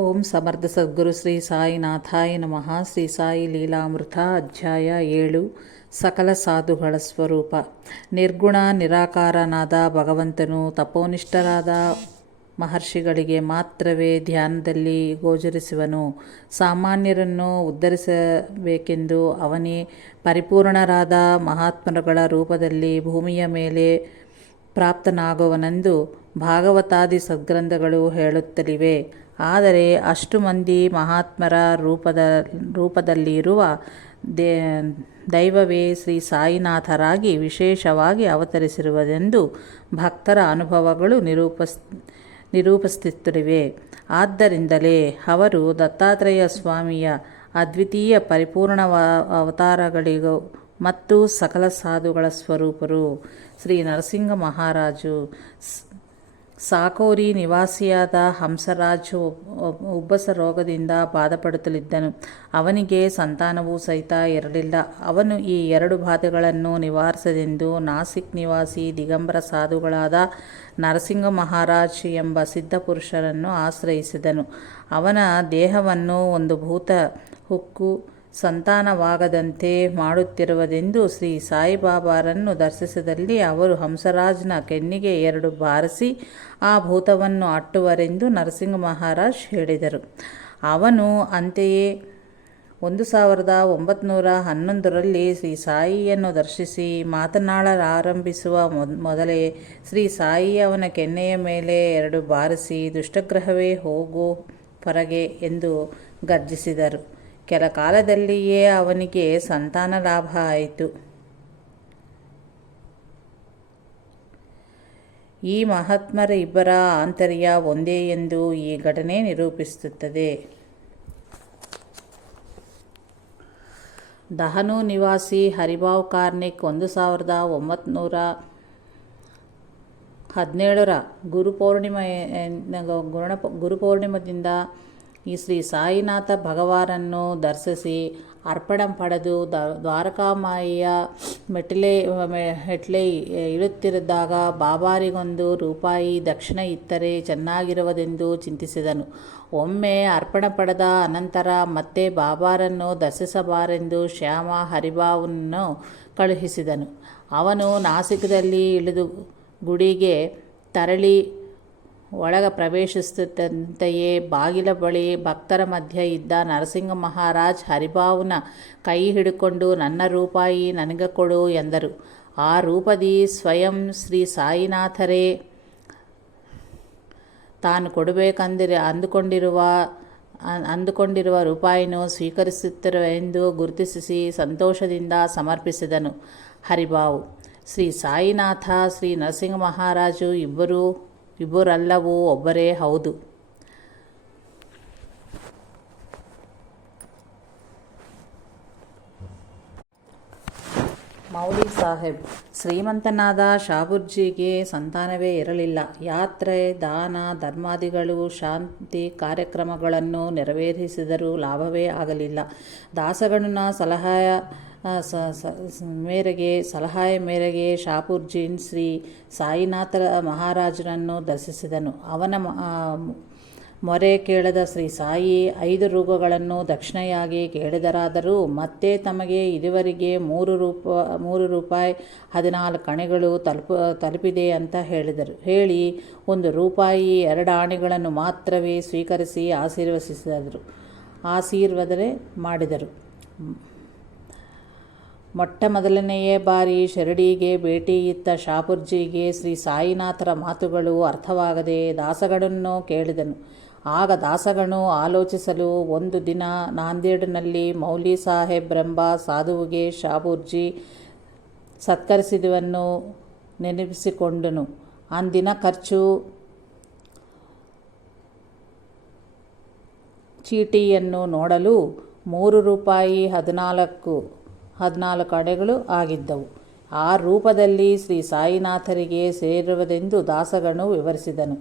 ಓಂ ಸಮರ್ಥ ಸದ್ಗುರು ಶ್ರೀ ಸಾಯಿನಾಥಾಯ ನಮಃ. ಶ್ರೀ ಸಾಯಿ ಲೀಲಾಮೃತ ಅಧ್ಯಾಯ 7. ಸಕಲ ಸಾಧುಗಳ ಸ್ವರೂಪ. ನಿರ್ಗುಣ ನಿರಾಕಾರನಾದ ಭಗವಂತನು ತಪೋನಿಷ್ಠರಾದ ಮಹರ್ಷಿಗಳಿಗೆ ಮಾತ್ರವೇ ಧ್ಯಾನದಲ್ಲಿ ಗೋಚರಿಸುವನು. ಸಾಮಾನ್ಯರನ್ನು ಉದ್ಧರಿಸಬೇಕೆಂದು ಅವನೇ ಪರಿಪೂರ್ಣರಾದ ಮಹಾತ್ಮರುಗಳ ರೂಪದಲ್ಲಿ ಭೂಮಿಯ ಮೇಲೆ ಪ್ರಾಪ್ತನಾಗುವನೆಂದು ಭಾಗವತಾದಿ ಸದ್ಗ್ರಂಥಗಳು ಹೇಳುತ್ತಲಿವೆ. ಆದರೆ ಅಷ್ಟು ಮಂದಿ ಮಹಾತ್ಮರ ರೂಪದಲ್ಲಿರುವ ದೈವವೇ ಶ್ರೀ ಸಾಯಿನಾಥರಾಗಿ ವಿಶೇಷವಾಗಿ ಅವತರಿಸಿರುವುದೆಂದು ಭಕ್ತರ ಅನುಭವಗಳು ನಿರೂಪಿಸುತ್ತಿವೆ. ಆದ್ದರಿಂದಲೇ ಅವರು ದತ್ತಾತ್ರೇಯ ಸ್ವಾಮಿಯ ಅದ್ವಿತೀಯ ಪರಿಪೂರ್ಣ ಅವತಾರಗಳಿಗೂ ಮತ್ತು ಸಕಲ ಸಾಧುಗಳ ಸ್ವರೂಪರು. ಶ್ರೀ ನರಸಿಂಹ ಮಹಾರಾಜು ಸಾಕೋರಿ ನಿವಾಸಿಯಾದ ಹಂಸರಾಜು ಉಬ್ಬಸ ರೋಗದಿಂದ ಬಾಧಪಡುತ್ತಲಿದ್ದನು. ಅವನಿಗೆ ಸಂತಾನವೂ ಸಹಿತ ಇರಲಿಲ್ಲ. ಅವನು ಈ 2 ಬಾಧೆಗಳನ್ನು ನಿವಾರಿಸದೆಂದು ನಾಸಿಕ್ ನಿವಾಸಿ ದಿಗಂಬರ ಸಾಧುಗಳಾದ ನರಸಿಂಹ ಮಹಾರಾಜ್ ಎಂಬ ಸಿದ್ಧಪುರುಷರನ್ನು ಆಶ್ರಯಿಸಿದನು. ಅವನ ದೇಹವನ್ನು ಒಂದು ಭೂತ ಹುಕ್ಕು ಸಂತಾನವಾಗದಂತೆ ಮಾಡುತ್ತಿರುವುದೆಂದು ಶ್ರೀ ಸಾಯಿಬಾಬಾರನ್ನು ದರ್ಶಿಸಿದಲ್ಲಿ ಅವರು ಹಂಸರಾಜ್ನ ಕೆನ್ನಿಗೆ 2 ಬಾರಿಸಿ ಆ ಭೂತವನ್ನು ಅಟ್ಟುವರೆಂದು ನರಸಿಂಹ ಮಹಾರಾಜ್ ಹೇಳಿದರು. ಅವನು ಅಂತೆಯೇ 1911ರಲ್ಲಿ ಶ್ರೀ ಸಾಯಿಯನ್ನು ದರ್ಶಿಸಿ ಮಾತನಾಡಲಾರಂಭಿಸುವ ಮೊದಲೇ ಶ್ರೀ ಸಾಯಿ ಅವನ ಕೆನ್ನೆಯ ಮೇಲೆ 2 ಬಾರಿಸಿ ದುಷ್ಟಗ್ರಹವೇ ಹೋಗು ಹೊರಗೆ ಎಂದು ಗರ್ಜಿಸಿದರು. ಕೆಲ ಕಾಲದಲ್ಲಿಯೇ ಅವನಿಗೆ ಸಂತಾನ ಲಾಭ ಆಯಿತು. ಈ ಮಹಾತ್ಮರ ಇಬ್ಬರ ಆಂತರ್ಯ ಒಂದೇ ಎಂದು ಈ ಘಟನೆ ನಿರೂಪಿಸುತ್ತದೆ. ದಹನು ನಿವಾಸಿ ಹರಿಭಾವ್ ಕಾರ್ನಿಕ್ 1917ರ ಗುರುಪೌರ್ಣಿಮದಿಂದ ಈ ಶ್ರೀ ಸಾಯಿನಾಥ ಭಗವಾನನ್ನು ದರ್ಶಿಸಿ ಅರ್ಪಣೆ ಪಡೆದು ದ್ವಾರಕಾಮಾಯಿಯ ಮೆಟ್ಲೆ ಇಳುತ್ತಿದ್ದಾಗ ಬಾಬಾರಿಗೊಂದು ರೂಪಾಯಿ ದಕ್ಷಿಣೆ ಇತ್ತರೆ ಚೆನ್ನಾಗಿರುವುದೆಂದು ಚಿಂತಿಸಿದನು. ಒಮ್ಮೆ ಅರ್ಪಣೆ ಪಡೆದ ಅನಂತರ ಮತ್ತೆ ಬಾಬಾರನ್ನು ದರ್ಶಿಸಬಾರೆಂದು ಶ್ಯಾಮ ಹರಿಭಾವನ್ನು ಕಳುಹಿಸಿದನು. ಅವನು ನಾಸಿಕದಲ್ಲಿ ಇಳಿದು ಗುಡಿಗೆ ತರಳಿ ಒಳಗೆ ಪ್ರವೇಶಿಸುತ್ತಂತೆಯೇ ಬಾಗಿಲ ಬಳಿ ಭಕ್ತರ ಮಧ್ಯೆ ಇದ್ದ ನರಸಿಂಹ ಮಹಾರಾಜ್ ಹರಿಭಾವನ ಕೈ ಹಿಡಿಕೊಂಡು ನನ್ನ ರೂಪಾಯಿ ನನಗೆ ಕೊಡು ಎಂದರು. ಆ ರೂಪದಿ ಸ್ವಯಂ ಶ್ರೀ ಸಾಯಿನಾಥರೇ ತಾನು ಕೊಡಬೇಕೆಂದರೆ ಅಂದುಕೊಂಡಿರುವ ರೂಪಾಯಿನೂ ಸ್ವೀಕರಿಸುತ್ತಿರುವೆಂದು ಗುರುತಿಸಿ ಸಂತೋಷದಿಂದ ಸಮರ್ಪಿಸಿದನು. ಹರಿಭಾವ್ ಶ್ರೀ ಸಾಯಿನಾಥ ಶ್ರೀ ನರಸಿಂಹ ಮಹಾರಾಜು ಇಬ್ಬರಲ್ಲವೂ ಒಬ್ಬರೇ ಹೌದು. ಮೌಲಿ ಸಾಹೇಬ್ ಶ್ರೀಮಂತನಾದ ಶಾಬುರ್ಜಿಗೆ ಸಂತಾನವೇ ಇರಲಿಲ್ಲ. ಯಾತ್ರೆ, ದಾನ, ಧರ್ಮಾದಿಗಳು, ಶಾಂತಿ ಕಾರ್ಯಕ್ರಮಗಳನ್ನು ನೆರವೇರಿಸಿದರೂ ಲಾಭವೇ ಆಗಲಿಲ್ಲ. ದಾಸಗಣನ ಸಲಹೆಯ ಮೇರೆಗೆ ಶಾಪುರ್ಜಿನ್ ಶ್ರೀ ಸಾಯಿನಾಥ ಮಹಾರಾಜನನ್ನು ದರ್ಶಿಸಿದನು. ಅವನ ಮೊರೆ ಕೇಳದ ಶ್ರೀ ಸಾಯಿ 5 ರೂಪಾಯಿಗಳನ್ನು ದಕ್ಷಿಣೆಯಾಗಿ ಕೇಳಿದರಾದರೂ ಮತ್ತೆ ತಮಗೆ ಇದುವರೆಗೆ 3 ರೂಪಾಯಿ 14 ಕಣೆಗಳು ತಲುಪಿದೆ ಅಂತ ಹೇಳಿ 1 ರೂಪಾಯಿ 2 ಆಣೆಗಳನ್ನು ಮಾತ್ರವೇ ಸ್ವೀಕರಿಸಿ ಆಶೀರ್ವಾದ ಮಾಡಿದರು. ಮೊದಲನೆಯ ಬಾರಿ ಶಿರಡಿಗೆ ಭೇಟಿ ಇತ್ತ ಶಾಪುರ್ಜಿಗೆ ಶ್ರೀ ಸಾಯಿನಾಥರ ಮಾತುಗಳು ಅರ್ಥವಾಗದೆ ದಾಸಗಣನ್ನು ಕೇಳಿದನು. ಆಗ ದಾಸಗಣು ಆಲೋಚಿಸಲು ಒಂದು ದಿನ ನಾಂದೇಡ್ನಲ್ಲಿ ಮೌಲಿ ಸಾಹೇಬ್ರೆಂಬ ಸಾಧುವಿಗೆ ಶಾಪುರ್ಜಿ ಸತ್ಕರಿಸಿದುವನ್ನು ನೆನಪಿಸಿಕೊಂಡನು. ಅಂದಿನ ಖರ್ಚು ಚೀಟಿಯನ್ನು ನೋಡಲು 3 ರೂಪಾಯಿ 14 ಅಣೆಗಳು ಆಗಿದ್ದವು. ಆ ರೂಪದಲ್ಲಿ ಶ್ರೀ ಸಾಯಿನಾಥರಿಗೆ ಸೇರುವುದೆಂದು ದಾಸಗಣು ವಿವರಿಸಿದನು.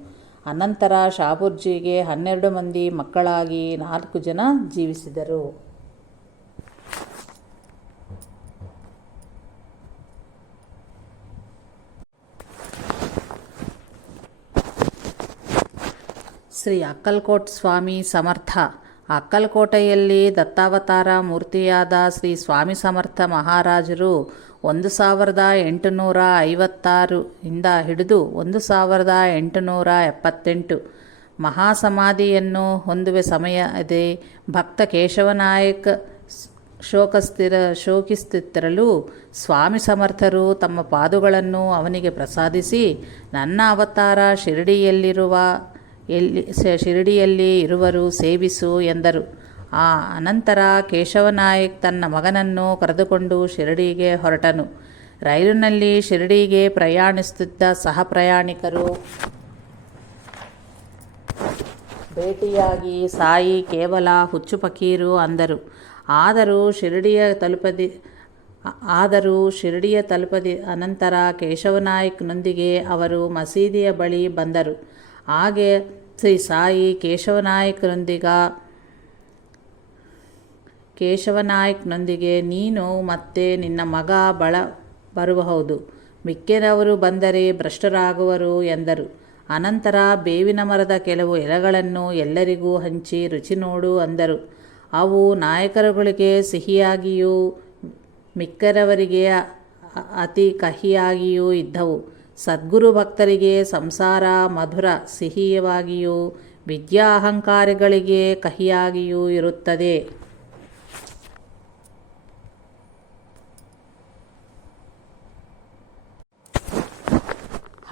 ಅನಂತರ ಶಾಪುರ್ಜಿಗೆ 12 ಮಂದಿ ಮಕ್ಕಳಾಗಿ 4 ಜನ ಜೀವಿಸಿದರು. ಶ್ರೀ ಅಕ್ಕಲ್ಕೋಟ್ ಸ್ವಾಮಿ ಸಮರ್ಥ. ಅಕ್ಕಲಕೋಟೆಯಲ್ಲಿ ದತ್ತಾವತಾರ ಮೂರ್ತಿಯಾದ ಶ್ರೀ ಸ್ವಾಮಿ ಸಮರ್ಥ ಮಹಾರಾಜರು 1856 ಇಂದ ಹಿಡಿದು 1878 ಮಹಾಸಮಾಧಿಯನ್ನು ಹೊಂದುವ ಸಮಯದೇ ಭಕ್ತ ಕೇಶವನಾಯಕ್ ಶೋಕಿಸುತ್ತಿರಲು ಸ್ವಾಮಿ ಸಮರ್ಥರು ತಮ್ಮ ಪಾದುಗಳನ್ನು ಅವನಿಗೆ ಪ್ರಸಾದಿಸಿ, ನನ್ನ ಅವತಾರ ಶಿರಡಿಯಲ್ಲಿ ಇರುವರು, ಸೇವಿಸು ಎಂದರು. ಆ ಅನಂತರ ಕೇಶವನಾಯಕ್ ತನ್ನ ಮಗನನ್ನು ಕರೆದುಕೊಂಡು ಶಿರಡಿಗೆ ಹೊರಟನು. ರೈಲಿನಲ್ಲಿ ಶಿರಡಿಗೆ ಪ್ರಯಾಣಿಸುತ್ತಿದ್ದ ಸಹ ಪ್ರಯಾಣಿಕರು ಭೇಟಿಯಾಗಿ ಸಾಯಿ ಕೇವಲ ಹುಚ್ಚು ಫಕೀರು ಅಂದರು. ಆದರೂ ಶಿರಡಿಯ ತಲುಪದ ಅನಂತರ ಕೇಶವನಾಯಕ್ನೊಂದಿಗೆ ಅವರು ಮಸೀದಿಯ ಬಳಿ ಬಂದರು. ಹಾಗೆ ಶ್ರೀ ಸಾಯಿ ಕೇಶವನಾಯಕ್ನೊಂದಿಗೆ ನೀನು ಮತ್ತೆ ನಿನ್ನ ಮಗ ಬರಬಹುದು, ಮಿಕ್ಕಿದವರು ಬಂದರೆ ಭ್ರಷ್ಟರಾಗುವರು ಎಂದರು. ಅನಂತರ ಬೇವಿನ ಮರದ ಕೆಲವು ಎಲೆಗಳನ್ನು ಎಲ್ಲರಿಗೂ ಹಂಚಿ ರುಚಿ ನೋಡು ಅಂದರು. ಅವು ನಾಯಕರುಗಳಿಗೆ ಸಿಹಿಯಾಗಿಯೂ ಮಿಕ್ಕರವರಿಗೆ ಅತಿ ಕಹಿಯಾಗಿಯೂ ಇದ್ದವು. ಸದ್ಗುರು ಭಕ್ತರಿಗೆ ಸಂಸಾರ ಮಧುರ ಸಿಹಿಯಾಗಿಯೂ ವಿದ್ಯಾ ಅಹಂಕಾರಿಗಳಿಗೆ ಕಹಿಯಾಗಿಯೂ ಇರುತ್ತದೆ.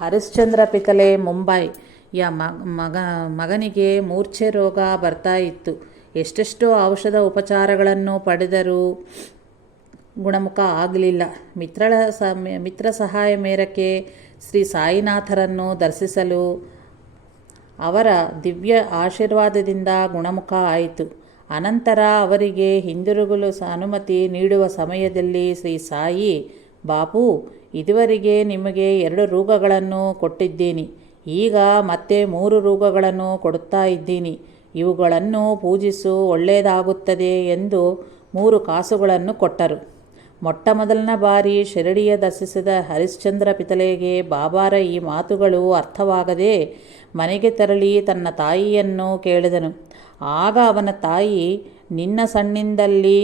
ಹರಿಶ್ಚಂದ್ರ ಪಿತಲೆ ಮುಂಬೈಯ ಮಗನಿಗೆ ಮೂರ್ಛೆ ರೋಗ ಬರ್ತಾ ಇತ್ತು. ಎಷ್ಟೆಷ್ಟೋ ಔಷಧ ಉಪಚಾರಗಳನ್ನು ಪಡೆದರೂ ಗುಣಮುಖ ಆಗಲಿಲ್ಲ. ಮಿತ್ರ ಸಹಾಯ ಮೇರೆಗೆ ಶ್ರೀ ಸಾಯಿನಾಥರನ್ನು ದರ್ಶಿಸಲು ಅವರ ದಿವ್ಯ ಆಶೀರ್ವಾದದಿಂದ ಗುಣಮುಖ ಆಯಿತು. ಅನಂತರ ಅವರಿಗೆ ಹಿಂದಿರುಗಲು ಅನುಮತಿ ನೀಡುವ ಸಮಯದಲ್ಲಿ ಶ್ರೀ ಸಾಯಿ, ಬಾಪು, ಇದುವರೆಗೆ ನಿಮಗೆ 2 ರೋಗಗಳನ್ನು ಕೊಟ್ಟಿದ್ದೀನಿ, ಈಗ ಮತ್ತೆ 3 ರೋಗಗಳನ್ನು ಕೊಡುತ್ತಾ ಇದ್ದೀನಿ. ಇವುಗಳನ್ನು ಪೂಜಿಸು, ಒಳ್ಳೆಯದಾಗುತ್ತದೆ ಎಂದು 3 ಕಾಸುಗಳನ್ನು ಕೊಟ್ಟರು. ಮೊಟ್ಟಮೊದಲನೇ ಬಾರಿ ಶಿರಡಿಯ ದರ್ಶಿಸಿದ ಹರಿಶ್ಚಂದ್ರ ಪಿತಲೆಗೆ ಬಾಬಾರ ಈ ಮಾತುಗಳು ಅರ್ಥವಾಗದೆ ಮನೆಗೆ ತೆರಳಿ ತನ್ನ ತಾಯಿಯನ್ನು ಕೇಳಿದನು. ಆಗ ಅವನ ತಾಯಿ, ನಿನ್ನ ಸಣ್ಣಿಂದಲ್ಲಿ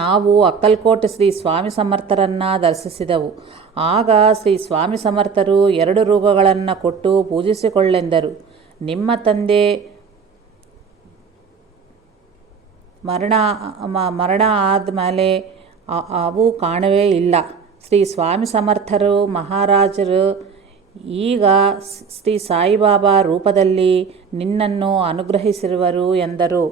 ನಾವು ಅಕ್ಕಲ್ಕೋಟ್ ಶ್ರೀ ಸ್ವಾಮಿ ಸಮರ್ಥರನ್ನು ದರ್ಶಿಸಿದೆವು. ಆಗ ಶ್ರೀ ಸ್ವಾಮಿ ಸಮರ್ಥರು 2 ರೋಗಗಳನ್ನು ಕೊಟ್ಟು ಪೂಜಿಸಿಕೊಳ್ಳೆಂದರು. ನಿಮ್ಮ ತಂದೆ ಮರಣ ಆದಮೇಲೆ ಅವು ಕಾಣವೇ ಇಲ್ಲ. ಶ್ರೀ ಸ್ವಾಮಿ ಸಮರ್ಥರು ಮಹಾರಾಜರು ಈಗ ಶ್ರೀ ಸಾಯಿಬಾಬಾ ರೂಪದಲ್ಲಿ ನಿನ್ನನ್ನು ಅನುಗ್ರಹಿಸಿರುವರು ಎಂದರು.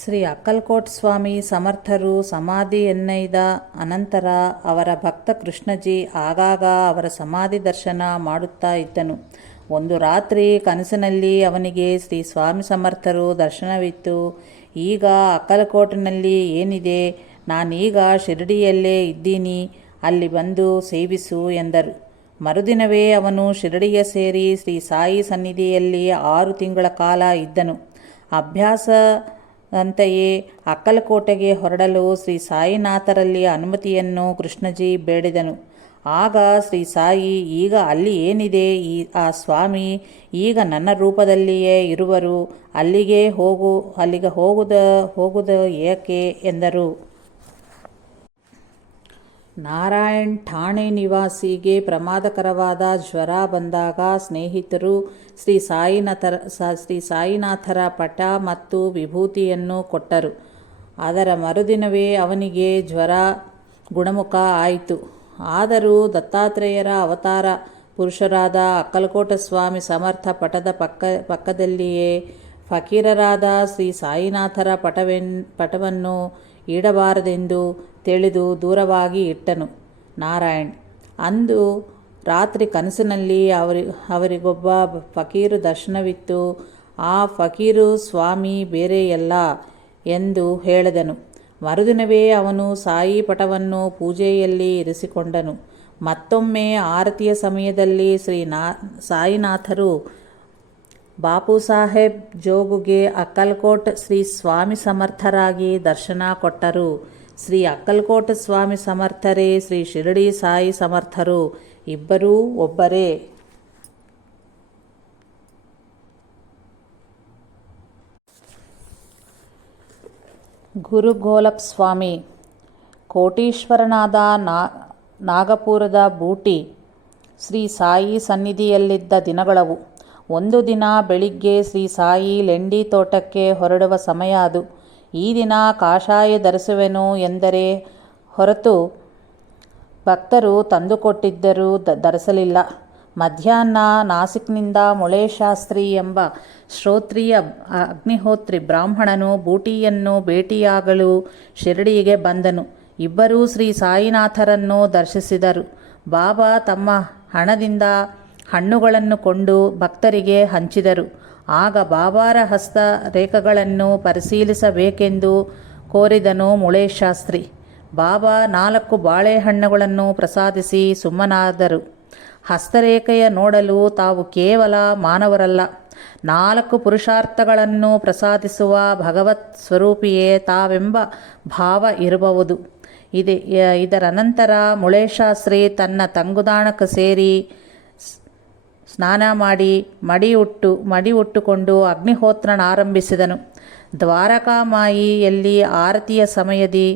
ಶ್ರೀ ಅಕ್ಕಲ್ಕೋಟ್ ಸ್ವಾಮಿ ಸಮರ್ಥರು ಸಮಾಧಿಯನ್ನೈದ ಅನಂತರ ಅವರ ಭಕ್ತ ಕೃಷ್ಣಜಿ ಆಗಾಗ ಅವರ ಸಮಾಧಿ ದರ್ಶನ ಮಾಡುತ್ತಾ ಇದ್ದನು. ಒಂದು ರಾತ್ರಿ ಕನಸಿನಲ್ಲಿ ಅವನಿಗೆ ಶ್ರೀ ಸ್ವಾಮಿ ಸಮರ್ಥರು ದರ್ಶನವಿತ್ತು. ಈಗ ಅಕ್ಕಲ್ಕೋಟ್ನಲ್ಲಿ ಏನಿದೆ, ನಾನೀಗ ಶಿರಡಿಯಲ್ಲೇ ಇದ್ದೀನಿ, ಅಲ್ಲಿ ಬಂದು ಸೇವಿಸು ಎಂದರು. ಮರುದಿನವೇ ಅವನು ಶಿರಡಿಗೆ ಸೇರಿ ಶ್ರೀ ಸಾಯಿ ಸನ್ನಿಧಿಯಲ್ಲಿ 6 ತಿಂಗಳ ಕಾಲ ಇದ್ದನು. ಅಭ್ಯಾಸದಂತೆಯೇ ಅಕ್ಕಲಕೋಟೆಗೆ ಹೊರಡಲು ಶ್ರೀ ಸಾಯಿನಾಥರಲ್ಲಿ ಅನುಮತಿಯನ್ನು ಕೃಷ್ಣಜಿ ಬೇಡಿದನು. ಆಗ ಶ್ರೀ ಸಾಯಿ, ಈಗ ಅಲ್ಲಿ ಏನಿದೆ, ಆ ಸ್ವಾಮಿ ಈಗ ನನ್ನ ರೂಪದಲ್ಲಿಯೇ ಇರುವರು, ಅಲ್ಲಿಗೆ ಹೋಗುವುದು ಏಕೆ ಎಂದರು. ನಾರಾಯಣ್ ಠಾಣೆ ನಿವಾಸಿಗೆ ಪ್ರಮಾದಕರವಾದ ಜ್ವರ ಬಂದಾಗ ಸ್ನೇಹಿತರು ಶ್ರೀ ಸಾಯಿನಾಥರ ಪಟ ಮತ್ತು ವಿಭೂತಿಯನ್ನು ಕೊಟ್ಟರು. ಅದರ ಮರುದಿನವೇ ಅವನಿಗೆ ಜ್ವರ ಗುಣಮುಖ ಆಯಿತು. ಆದರೂ ದತ್ತಾತ್ರೇಯರ ಅವತಾರ ಪುರುಷರಾದ ಅಕ್ಕಲಕೋಟ ಸ್ವಾಮಿ ಸಮರ್ಥ ಪಟದ ಪಕ್ಕದಲ್ಲಿಯೇ ಫಕೀರರಾದ ಶ್ರೀ ಸಾಯಿನಾಥರ ಪಟವನ್ನು ಇಡಬಾರದೆಂದು ತಿಳಿದು ದೂರವಾಗಿ ಇಟ್ಟನು. ನಾರಾಯಣ್ ಅಂದು ರಾತ್ರಿ ಕನಸಿನಲ್ಲಿ ಅವರಿಗೊಬ್ಬ ಫಕೀರು ದರ್ಶನವಿತ್ತು. ಆ ಫಕೀರು ಸ್ವಾಮಿ ಬೇರೆಯಲ್ಲ ಎಂದು ಹೇಳಿದನು. ಮರುದಿನವೇ ಅವನು ಸಾಯಿ ಪಟವನ್ನು ಪೂಜೆಯಲ್ಲಿ ಇರಿಸಿಕೊಂಡನು. ಮತ್ತೊಮ್ಮೆ ಆರತಿಯ ಸಮಯದಲ್ಲಿ ಸಾಯಿನಾಥರು ಬಾಪು ಸಾಹೇಬ್ ಜೋಗುಗೆ ಅಕ್ಕಲ್ಕೋಟ್ ಶ್ರೀ ಸ್ವಾಮಿ ಸಮರ್ಥರಾಗಿ ದರ್ಶನ ಕೊಟ್ಟರು. ಶ್ರೀ ಅಕ್ಕಲ್ಕೋಟ್ ಸ್ವಾಮಿ ಸಮರ್ಥರೇ ಶ್ರೀ ಶಿರಡಿ ಸಾಯಿ ಸಮರ್ಥರು, ಇಬ್ಬರೂ ಒಬ್ಬರೇ. ಗುರು ಗೋಲಪ್ ಸ್ವಾಮಿ ಕೋಟೀಶ್ವರನಾದ ನಾಗಪುರದ ಬೂಟಿ ಶ್ರೀ ಸಾಯಿ ಸನ್ನಿಧಿಯಲ್ಲಿದ್ದ ದಿನಗಳವು. ಒಂದು ದಿನ ಬೆಳಿಗ್ಗೆ ಶ್ರೀ ಸಾಯಿ ಲೆಂಡಿ ತೋಟಕ್ಕೆ ಹೊರಡುವ ಸಮಯ ಅದು. ಈ ದಿನ ಕಾಷಾಯ ಧರಿಸುವೆನು ಎಂದರೆ ಹೊರತು ಭಕ್ತರು ತಂದುಕೊಟ್ಟಿದ್ದರೂ ಧರಿಸಲಿಲ್ಲ. ಮಧ್ಯಾಹ್ನ ನಾಸಿಕ್ನಿಂದ ಮುಳೇಶಾಸ್ತ್ರಿ ಎಂಬ ಶ್ರೋತ್ರಿಯ ಅಗ್ನಿಹೋತ್ರಿ ಬ್ರಾಹ್ಮಣನು ಬೂಟಿಯನ್ನು ಭೇಟಿಯಾಗಲು ಶಿರಡಿಗೆ ಬಂದನು. ಇಬ್ಬರೂ ಶ್ರೀ ಸಾಯಿನಾಥರನ್ನು ದರ್ಶಿಸಿದರು. ಬಾಬಾ ತಮ್ಮ ಹಣದಿಂದ ಹಣ್ಣುಗಳನ್ನು ಕೊಂಡು ಭಕ್ತರಿಗೆ ಹಂಚಿದರು. ಆಗ ಬಾಬಾರ ಹಸ್ತ ರೇಖೆಗಳನ್ನು ಪರಿಶೀಲಿಸಬೇಕೆಂದು ಕೋರಿದನು ಮುಳೇಶಾಸ್ತ್ರಿ. ಬಾಬಾ 4 ಬಾಳೆಹಣ್ಣುಗಳನ್ನು ಪ್ರಸಾದಿಸಿ ಸುಮ್ಮನಾದರು. ಹಸ್ತರೇಖೆಯ ನೋಡಲು ತಾವು ಕೇವಲ ಮಾನವರಲ್ಲ, 4 ಪುರುಷಾರ್ಥಗಳನ್ನು ಪ್ರಸಾದಿಸುವ ಭಗವತ್ ಸ್ವರೂಪಿಯೇ ತಾವೆಂಬ ಭಾವ ಇರಬಹುದು. ಇದರ ನಂತರ ಮುಳೇಶಾಸ್ತ್ರಿ ತನ್ನ ತಂಗುದಾಣಕ್ಕೆ ಸೇರಿ ಸ್ನಾನ ಮಾಡಿ ಮಡಿ ಉಟ್ಟುಕೊಂಡು ಅಗ್ನಿಹೋತ್ರನಾರಂಭಿಸಿದನು. ದ್ವಾರಕಾಮಾಯಿಯಲ್ಲಿ ಆರತಿಯ ಸಮಯದಿ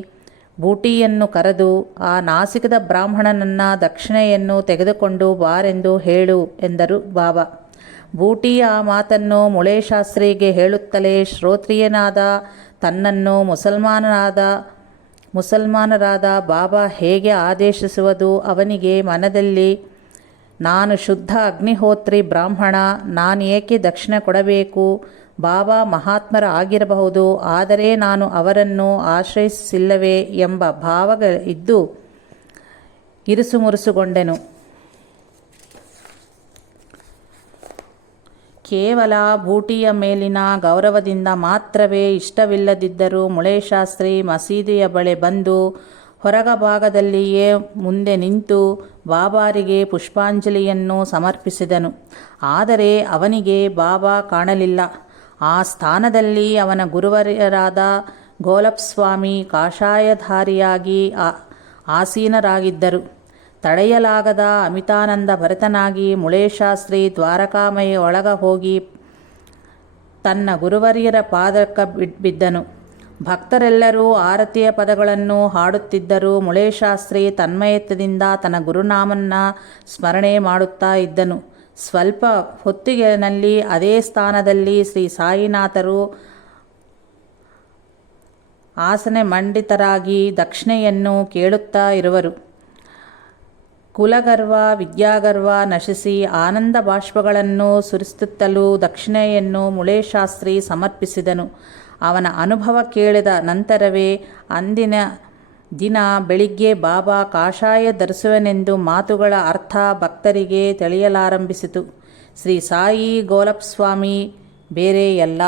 ಬೂಟಿಯನ್ನು ಕರೆದು, ಆ ನಾಸಿಕದ ಬ್ರಾಹ್ಮಣನನ್ನ ದಕ್ಷಿಣೆಯನ್ನು ತೆಗೆದುಕೊಂಡು ಬಾರೆಂದು ಹೇಳು ಎಂದರು ಬಾಬಾ. ಬೂಟಿ ಆ ಮಾತನ್ನು ಮುಳೇಶಾಸ್ತ್ರಿಗೆ ಹೇಳುತ್ತಲೇ ಶ್ರೋತ್ರಿಯನಾದ ತನ್ನನ್ನು ಮುಸಲ್ಮಾನರಾದ ಬಾಬಾ ಹೇಗೆ ಆದೇಶಿಸುವುದು ಅವನಿಗೆ ಮನದಲ್ಲಿ, ನಾನು ಶುದ್ಧ ಅಗ್ನಿಹೋತ್ರಿ ಬ್ರಾಹ್ಮಣ, ನಾನೇಕೆ ದಕ್ಷಿಣ ಕೊಡಬೇಕು? ಬಾಬಾ ಮಹಾತ್ಮರ ಆಗಿರಬಹುದು, ಆದರೆ ನಾನು ಅವರನ್ನು ಆಶ್ರಯಿಸಿಲ್ಲವೇ ಎಂಬ ಭಾವಗಳಿದ್ದು ಇರುಸುಮುರುಸುಗೊಂಡೆನು. ಕೇವಲ ಬೂಟಿಯ ಮೇಲಿನ ಗೌರವದಿಂದ ಮಾತ್ರವೇ ಇಷ್ಟವಿಲ್ಲದಿದ್ದರೂ ಮುಳೇಶಾಸ್ತ್ರಿ ಮಸೀದಿಯ ಬಳಿ ಬಂದು ಹೊರಗಭಾಗದಲ್ಲಿಯೇ ಮುಂದೆ ನಿಂತು ಬಾಬಾರಿಗೆ ಪುಷ್ಪಾಂಜಲಿಯನ್ನು ಸಮರ್ಪಿಸಿದನು. ಆದರೆ ಅವನಿಗೆ ಬಾಬಾ ಕಾಣಲಿಲ್ಲ. ಆ ಸ್ಥಾನದಲ್ಲಿ ಅವನ ಗುರುವರ್ಯರಾದ ಗೋಲಪ್ ಸ್ವಾಮಿ ಕಾಷಾಯಧಾರಿಯಾಗಿ ಆಸೀನರಾಗಿದ್ದರು. ತಡೆಯಲಾಗದ ಅಮಿತಾನಂದ ಭರಿತನಾಗಿ ಮುಳೇಶಾಸ್ತ್ರಿ ದ್ವಾರಕಾಮಯ ಒಳಗ ಹೋಗಿ ತನ್ನ ಗುರುವರ್ಯರ ಪಾದಕ್ಕೆ ಬಿದ್ದನು. ಭಕ್ತರೆಲ್ಲರೂ ಆರತಿಯ ಪದಗಳನ್ನು ಹಾಡುತ್ತಿದ್ದರೂ ಮುಳೇಶಾಸ್ತ್ರಿ ತನ್ಮಯತ್ವದಿಂದ ತನ್ನ ಗುರುನಾಮನ್ನ ಸ್ಮರಣೆ ಮಾಡುತ್ತಾ ಇದ್ದನು. ಸ್ವಲ್ಪ ಹೊತ್ತಿನಲ್ಲಿ ಅದೇ ಸ್ಥಾನದಲ್ಲಿ ಶ್ರೀ ಸಾಯಿನಾಥರು ಆಸನೆ ಮಂಡಿತರಾಗಿ ದಕ್ಷಿಣೆಯನ್ನು ಕೇಳುತ್ತಾ ಇರುವರು. ಕುಲಗರ್ವ ವಿದ್ಯಾಗರ್ವ ನಶಿಸಿ ಆನಂದ ಬಾಷ್ಪಗಳನ್ನು ಸುರಿಸುತ್ತಲೂ ದಕ್ಷಿಣೆಯನ್ನು ಮುಳೇಶಾಸ್ತ್ರಿ ಸಮರ್ಪಿಸಿದನು. ಅವನ ಅನುಭವ ಕೇಳಿದ ನಂತರವೇ ಅಂದಿನ ದಿನ ಬೆಳಿಗ್ಗೆ ಬಾಬಾ ಕಾಷಾಯ ಧರಿಸುವೆನೆಂದು ಮಾತುಗಳ ಅರ್ಥ ಭಕ್ತರಿಗೆ ತಿಳಿಯಲಾರಂಭಿಸಿತು. ಶ್ರೀ ಸಾಯಿ ಗೋಲಪ್ ಸ್ವಾಮಿ ಬೇರೆಯಲ್ಲ.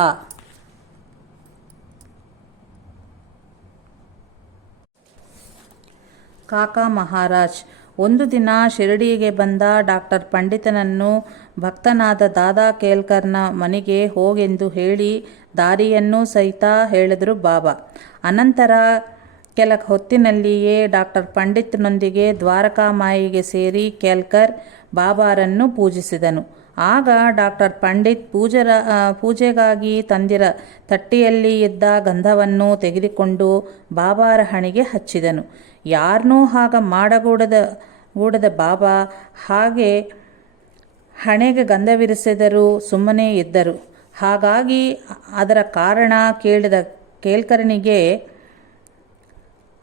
ಕಾಕಾ ಮಹಾರಾಜ್ ಒಂದು ದಿನ ಶಿರಡಿಗೆ ಬಂದ ಡಾಕ್ಟರ್ ಪಂಡಿತನನ್ನು ಭಕ್ತನಾದ ದಾದಾ ಕೇಲ್ಕರ್ನ ಮನೆಗೆ ಹೋಗೆಂದು ಹೇಳಿ ದಾರಿಯನ್ನೂ ಸಹಿತ ಹೇಳಿದರು ಬಾಬಾ. ಅನಂತರ ಕೆಲ ಹೊತ್ತಿನಲ್ಲಿಯೇ ಡಾಕ್ಟರ್ ಪಂಡಿತ್ನೊಂದಿಗೆ ದ್ವಾರಕಾಮಾಯಿಗೆ ಸೇರಿ ಕೇಲ್ಕರ್ ಬಾಬಾರನ್ನು ಪೂಜಿಸಿದನು. ಆಗ ಡಾಕ್ಟರ್ ಪಂಡಿತ್ ಪೂಜೆಗಾಗಿ ತಂದಿರ ತಟ್ಟೆಯಲ್ಲಿ ಇದ್ದ ಗಂಧವನ್ನು ತೆಗೆದುಕೊಂಡು ಬಾಬಾರ ಹಣೆಗೆ ಹಚ್ಚಿದನು. ಯಾರನ್ನೂ ಹಾಗ ಮಾಡಗೂಡದ ಬಾಬಾ ಹಾಗೆ ಹಣೆಗೆ ಗಂಧವಿರಿಸಿದರೂ ಸುಮ್ಮನೆ ಇದ್ದರು. ಹಾಗಾಗಿ ಅದರ ಕಾರಣ ಕೇಳಿದ ಕೇಲ್ಕರನಿಗೆ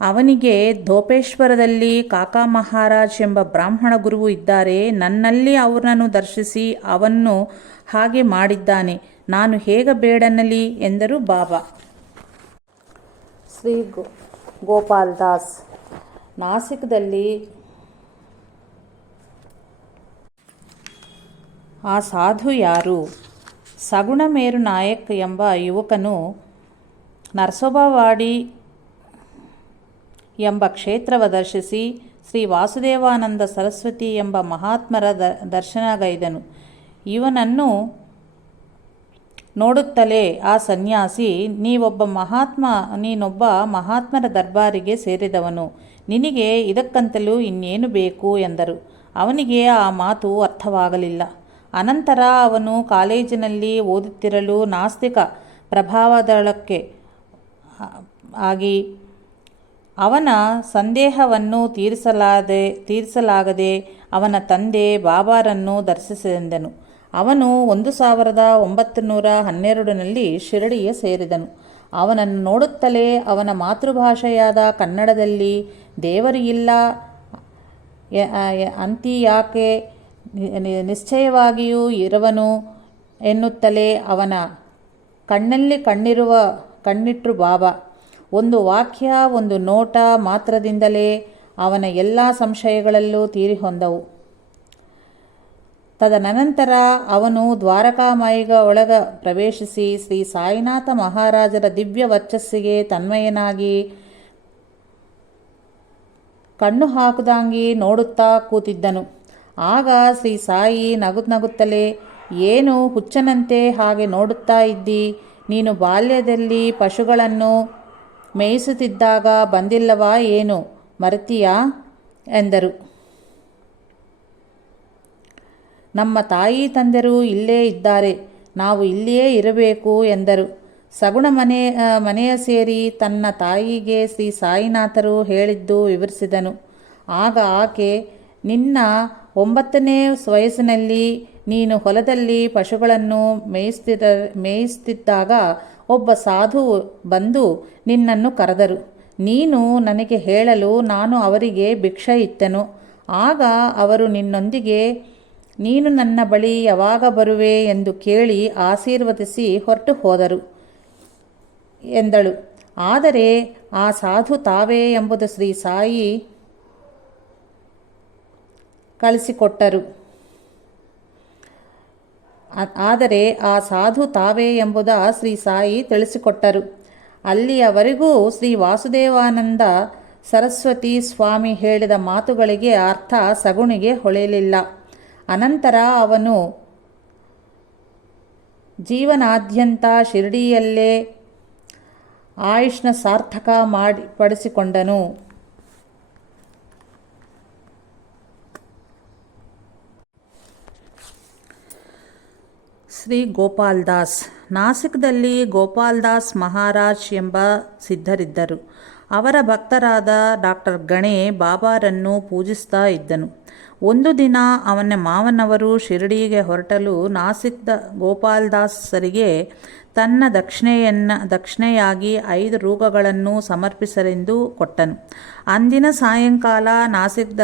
ಅವನಿಗೆ ಧೋಪೇಶ್ವರದಲ್ಲಿ ಕಾಕಾ ಮಹಾರಾಜ್ ಎಂಬ ಬ್ರಾಹ್ಮಣ ಗುರುವು ಇದ್ದಾರೆ, ನನ್ನಲ್ಲಿ ಅವರನ್ನು ದರ್ಶಿಸಿ ಅವನ್ನು ಹಾಗೆ ಮಾಡಿದ್ದಾನೆ, ನಾನು ಹೇಗೆ ಬೇಡನ್ನಲಿ ಎಂದರು ಬಾಬಾ. ಶ್ರೀ ಗೋಪಾಲ್ ದಾಸ್ ನಾಸಿಕ್ದಲ್ಲಿ ಆ ಸಾಧು ಯಾರು? ಸಗುಣಮೇರು ನಾಯಕ್ ಎಂಬ ಯುವಕನು ನರಸೋಬವಾಡಿ ಎಂಬ ಕ್ಷೇತ್ರವ ದರ್ಶಿಸಿ ಶ್ರೀ ವಾಸುದೇವಾನಂದ ಸರಸ್ವತಿ ಎಂಬ ಮಹಾತ್ಮರ ದರ್ಶನಗೈದನು. ಇವನನ್ನು ನೋಡುತ್ತಲೇ ಆ ಸನ್ಯಾಸಿ, ನೀನೊಬ್ಬ ಮಹಾತ್ಮರ ದರ್ಬಾರಿಗೆ ಸೇರಿದವನು, ನಿನಗೆ ಇದಕ್ಕಂತಲೂ ಇನ್ನೇನು ಬೇಕು ಎಂದರು. ಅವನಿಗೆ ಆ ಮಾತು ಅರ್ಥವಾಗಲಿಲ್ಲ. ಅನಂತರ ಅವನು ಕಾಲೇಜಿನಲ್ಲಿ ಓದುತ್ತಿರಲು ನಾಸ್ತಿಕ ಪ್ರಭಾವದೊಳಕ್ಕೆ ಆಗಿ ಅವನ ಸಂದೇಹವನ್ನು ತೀರಿಸಲಾಗದೆ ಅವನ ತಂದೆ ಬಾಬಾರನ್ನು ದರ್ಶಿಸಿದನು. ಅವನು 1912ರಲ್ಲಿ ಶಿರಡಿಗೆ ಸೇರಿದನು. ಅವನನ್ನು ನೋಡುತ್ತಲೇ ಅವನ ಮಾತೃಭಾಷೆಯಾದ ಕನ್ನಡದಲ್ಲಿ ದೇವರು ಇಲ್ಲ ಅಂತೀಯಾಕೆ, ನಿಶ್ಚಯವಾಗಿಯೂ ಇರುವನು ಎನ್ನುತ್ತಲೇ ಅವನ ಕಣ್ಣಲ್ಲಿ ಕಣ್ಣಿಟ್ರು ಬಾಬಾ. ಒಂದು ವಾಕ್ಯ, ಒಂದು ನೋಟ ಮಾತ್ರದಿಂದಲೇ ಅವನ ಎಲ್ಲ ಸಂಶಯಗಳಲ್ಲೂ ತೀರಿಹೊಂದವು. ತದನಂತರ ಅವನು ದ್ವಾರಕಾಮಾಯಿಗ ಒಳಗ ಪ್ರವೇಶಿಸಿ ಶ್ರೀ ಸಾಯಿನಾಥ ಮಹಾರಾಜರ ದಿವ್ಯ ವರ್ಚಸ್ಸಿಗೆ ತನ್ಮಯನಾಗಿ ಕಣ್ಣು ಹಾಕದಂಗೆ ನೋಡುತ್ತಾ ಕೂತಿದ್ದನು. ಆಗ ಶ್ರೀ ಸಾಯಿ ನಗುತ್ತಲೇ, ಏನು ಹುಚ್ಚನಂತೆ ಹಾಗೆ ನೋಡುತ್ತಾ ಇದ್ದಿ? ನೀನು ಬಾಲ್ಯದಲ್ಲಿ ಪಶುಗಳನ್ನು ಮೇಯಿಸುತ್ತಿದ್ದಾಗ ಬಂದಿಲ್ಲವಾ ಏನು, ಮರೆತೀಯಾ ಎಂದರು. ನಮ್ಮ ತಾಯಿ ತಂದೆರು ಇಲ್ಲೇ ಇದ್ದಾರೆ, ನಾವು ಇಲ್ಲಿಯೇ ಇರಬೇಕು ಎಂದರು. ಸಗುಣ ಮನೆಯ ಸೇರಿ ತನ್ನ ತಾಯಿಗೆ ಶ್ರೀ ಸಾಯಿನಾಥರು ಹೇಳಿದ್ದು ವಿವರಿಸಿದನು. ಆಗ ಆಕೆ, ನಿನ್ನ 9ನೇ ವಯಸ್ಸಿನಲ್ಲಿ ನೀನು ಹೊಲದಲ್ಲಿ ಪಶುಗಳನ್ನು ಮೇಯಿಸುತ್ತಿದ್ದಾಗ ಒಬ್ಬ ಸಾಧು ಬಂದು ನಿನ್ನನ್ನು ಕರೆದರು. ನೀನು ನನಗೆ ಹೇಳಲು ನಾನು ಅವರಿಗೆ ಭಿಕ್ಷೆ ಇತ್ತನು. ಆಗ ಅವರು ನಿನ್ನೊಂದಿಗೆ ನೀನು ನನ್ನ ಬಳಿ ಯಾವಾಗ ಬರುವೆ ಎಂದು ಕೇಳಿ ಆಶೀರ್ವದಿಸಿ ಹೊರಟು ಹೋದರು ಎಂದಳು. ಆದರೆ ಆ ಸಾಧು ತಾವೇ ಎಂಬುದು ಶ್ರೀ ಸಾಯಿ ತಿಳಿಸಿಕೊಟ್ಟರು. ಅಲ್ಲಿಯವರೆಗೂ ಶ್ರೀ ವಾಸುದೇವಾನಂದ ಸರಸ್ವತಿ ಸ್ವಾಮಿ ಹೇಳಿದ ಮಾತುಗಳಿಗೆ ಅರ್ಥ ಸಗುಣಿಗೆ ಹೊಳೆಯಲಿಲ್ಲ. ಅನಂತರ ಅವನು ಜೀವನಾದ್ಯಂತ ಶಿರಡಿಯಲ್ಲೇ ಆಯುಷ್ನ ಸಾರ್ಥಕ ಪಡಿಸಿಕೊಂಡನು. ಶ್ರೀ ಗೋಪಾಲ್ದಾಸ್. ನಾಸಿಕ್ದಲ್ಲಿ ಗೋಪಾಲ್ದಾಸ್ ಮಹಾರಾಜ್ ಎಂಬ ಸಿದ್ಧರಿದ್ದರು. ಅವರ ಭಕ್ತರಾದ ಡಾಕ್ಟರ್ ಗಣೆ ಬಾಬಾರನ್ನು ಪೂಜಿಸ್ತಾ ಇದ್ದನು. ಒಂದು ದಿನ ಅವನ ಮಾವನವರು ಶಿರಡಿಗೆ ಹೊರಟಲು ನಾಸಿಕ್ದ ಗೋಪಾಲ್ದಾಸರಿಗೆ ತನ್ನ ದಕ್ಷಿಣೆಯಾಗಿ 5 ರೂಗಗಳನ್ನು ಸಮರ್ಪಿಸರೆಂದು ಕೊಟ್ಟನು. ಅಂದಿನ ಸಾಯಂಕಾಲ ನಾಸಿಕ್ದ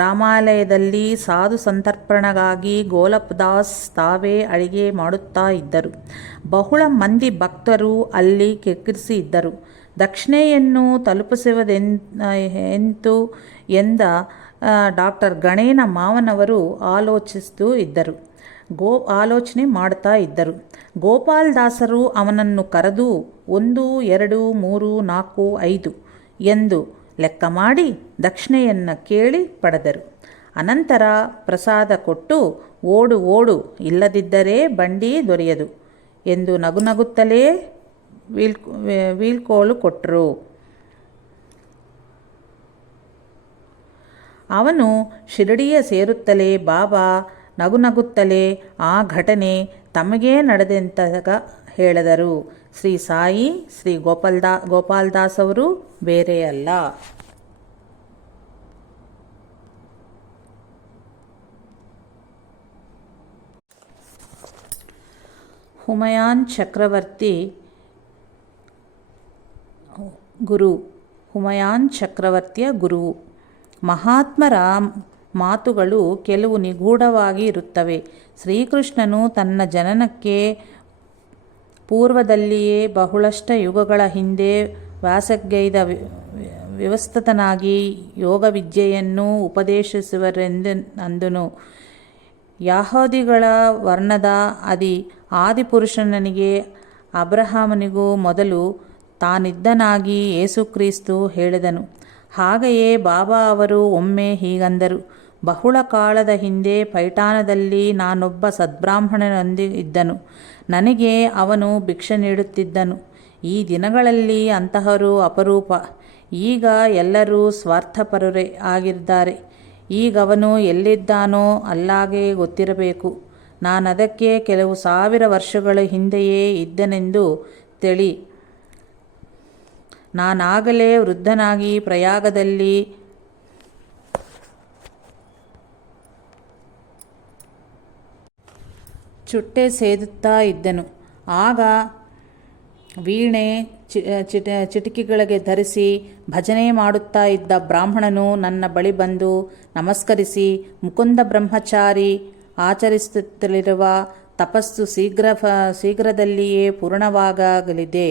ರಾಮಾಲಯದಲ್ಲಿ ಸಾಧು ಸಂತರ್ಪಣೆಗಾಗಿ ಗೋಲಪ್ದಾಸ್ ತಾವೇ ಅಡಿಗೆ ಮಾಡುತ್ತಾ ಇದ್ದರು. ಬಹಳ ಮಂದಿ ಭಕ್ತರು ಅಲ್ಲಿ ಕಿಕ್ಕಿರಿಸಿ ಇದ್ದರು. ದಕ್ಷಿಣೆಯನ್ನು ತಲುಪಿಸುವುದೆಂತು ಎಂದ ಡಾಕ್ಟರ್ ಗಣೇನ ಮಾವನವರು ಆಲೋಚನೆ ಮಾಡ್ತಾ ಇದ್ದರು. ಗೋಪಾಲ್ದಾಸರು ಅವನನ್ನು ಕರೆದು 1, 2, 3, 4, 5 ಎಂದು ಲೆಕ್ಕ ಮಾಡಿ ದಕ್ಷಿಣೆಯನ್ನು ಕೇಳಿ ಪಡೆದರು. ಅನಂತರ ಪ್ರಸಾದ ಕೊಟ್ಟು ಓಡು ಇಲ್ಲದಿದ್ದರೆ ಬಂಡಿ ದೊರೆಯದು ಎಂದು ನಗುತ್ತಲೇ ವೀಳ್ಕೋಲು ಕೊಟ್ಟರು. ಅವನು ಶಿರಡಿಯ ಸೇರುತ್ತಲೇ ಬಾಬಾ ನಗುತ್ತಲೇ ಆ ಘಟನೆ ತಮಗೇ ನಡೆದಂತಾಗ ಹೇಳಿದರು. ಶ್ರೀ ಸಾಯಿ ಶ್ರೀ ಗೋಪಾಲ್ದಾಸ್ ಅವರು ಬೇರೆ ಅಲ್ಲ. ಹುಮಯಾನ್ ಚಕ್ರವರ್ತಿ ಹುಮಯಾನ್ ಚಕ್ರವರ್ತಿಯ ಗುರುವು. ಮಹಾತ್ಮರ ಮಾತುಗಳು ಕೆಲವು ನಿಗೂಢವಾಗಿ ಇರುತ್ತವೆ. ಶ್ರೀಕೃಷ್ಣನು ತನ್ನ ಜನನಕ್ಕೆ ಪೂರ್ವದಲ್ಲಿಯೇ ಬಹಳಷ್ಟು ಯುಗಗಳ ಹಿಂದೆ ವ್ಯಾಸಗೈದ ವ್ಯವಸ್ಥಿತನಾಗಿ ಯೋಗವಿದ್ಯೆಯನ್ನು ಉಪದೇಶಿಸುವರೆಂದನು. ಯಹೂದಿಗಳ ವರ್ಣದ ಆದಿಪುರುಷನಿಗೆ ಅಬ್ರಹಾಮನಿಗೂ ಮೊದಲು ತಾನಿದ್ದನಾಗಿ ಯೇಸುಕ್ರಿಸ್ತು ಹೇಳಿದನು. ಹಾಗೆಯೇ ಬಾಬಾ ಅವರು ಒಮ್ಮೆ ಹೀಗಂದರು. ಬಹಳ ಕಾಲದ ಹಿಂದೆ ಪೈಠಾನದಲ್ಲಿ ನಾನೊಬ್ಬ ಸದ್ಬ್ರಾಹ್ಮಣನೊಂದಿಗಿದ್ದನು. ನನಗೆ ಅವನು ಭಿಕ್ಷೆ ನೀಡುತ್ತಿದ್ದನು. ಈ ದಿನಗಳಲ್ಲಿ ಅಂತಹವರು ಅಪರೂಪ. ಈಗ ಎಲ್ಲರೂ ಸ್ವಾರ್ಥಪರರೇ ಆಗಿದ್ದಾರೆ. ಈಗವನು ಎಲ್ಲಿದ್ದಾನೋ ಅಲ್ಲಾಗೆ ಗೊತ್ತಿರಬೇಕು. ನಾನದಕ್ಕೆ ಕೆಲವು ಸಾವಿರ ವರ್ಷಗಳ ಹಿಂದೆಯೇ ಇದ್ದನೆಂದು ತಿಳಿ. ನಾನಾಗಲೇ ವೃದ್ಧನಾಗಿ ಪ್ರಯಾಗದಲ್ಲಿ ಚುಟ್ಟೆ ಸೇದುತ್ತಾ ಇದ್ದನು. ಆಗ ವೀಣೆ ಚಿಟಿಕೆಗಳಿಗೆ ಧರಿಸಿ ಭಜನೆ ಮಾಡುತ್ತಾ ಇದ್ದ ಬ್ರಾಹ್ಮಣನು ನನ್ನ ಬಳಿ ಬಂದು ನಮಸ್ಕರಿಸಿ, ಮುಕುಂದ ಬ್ರಹ್ಮಚಾರಿ ಆಚರಿಸುತ್ತಲಿರುವ ತಪಸ್ಸು ಶೀಘ್ರದಲ್ಲಿಯೇ ಪೂರ್ಣವಾಗಲಿದೆ.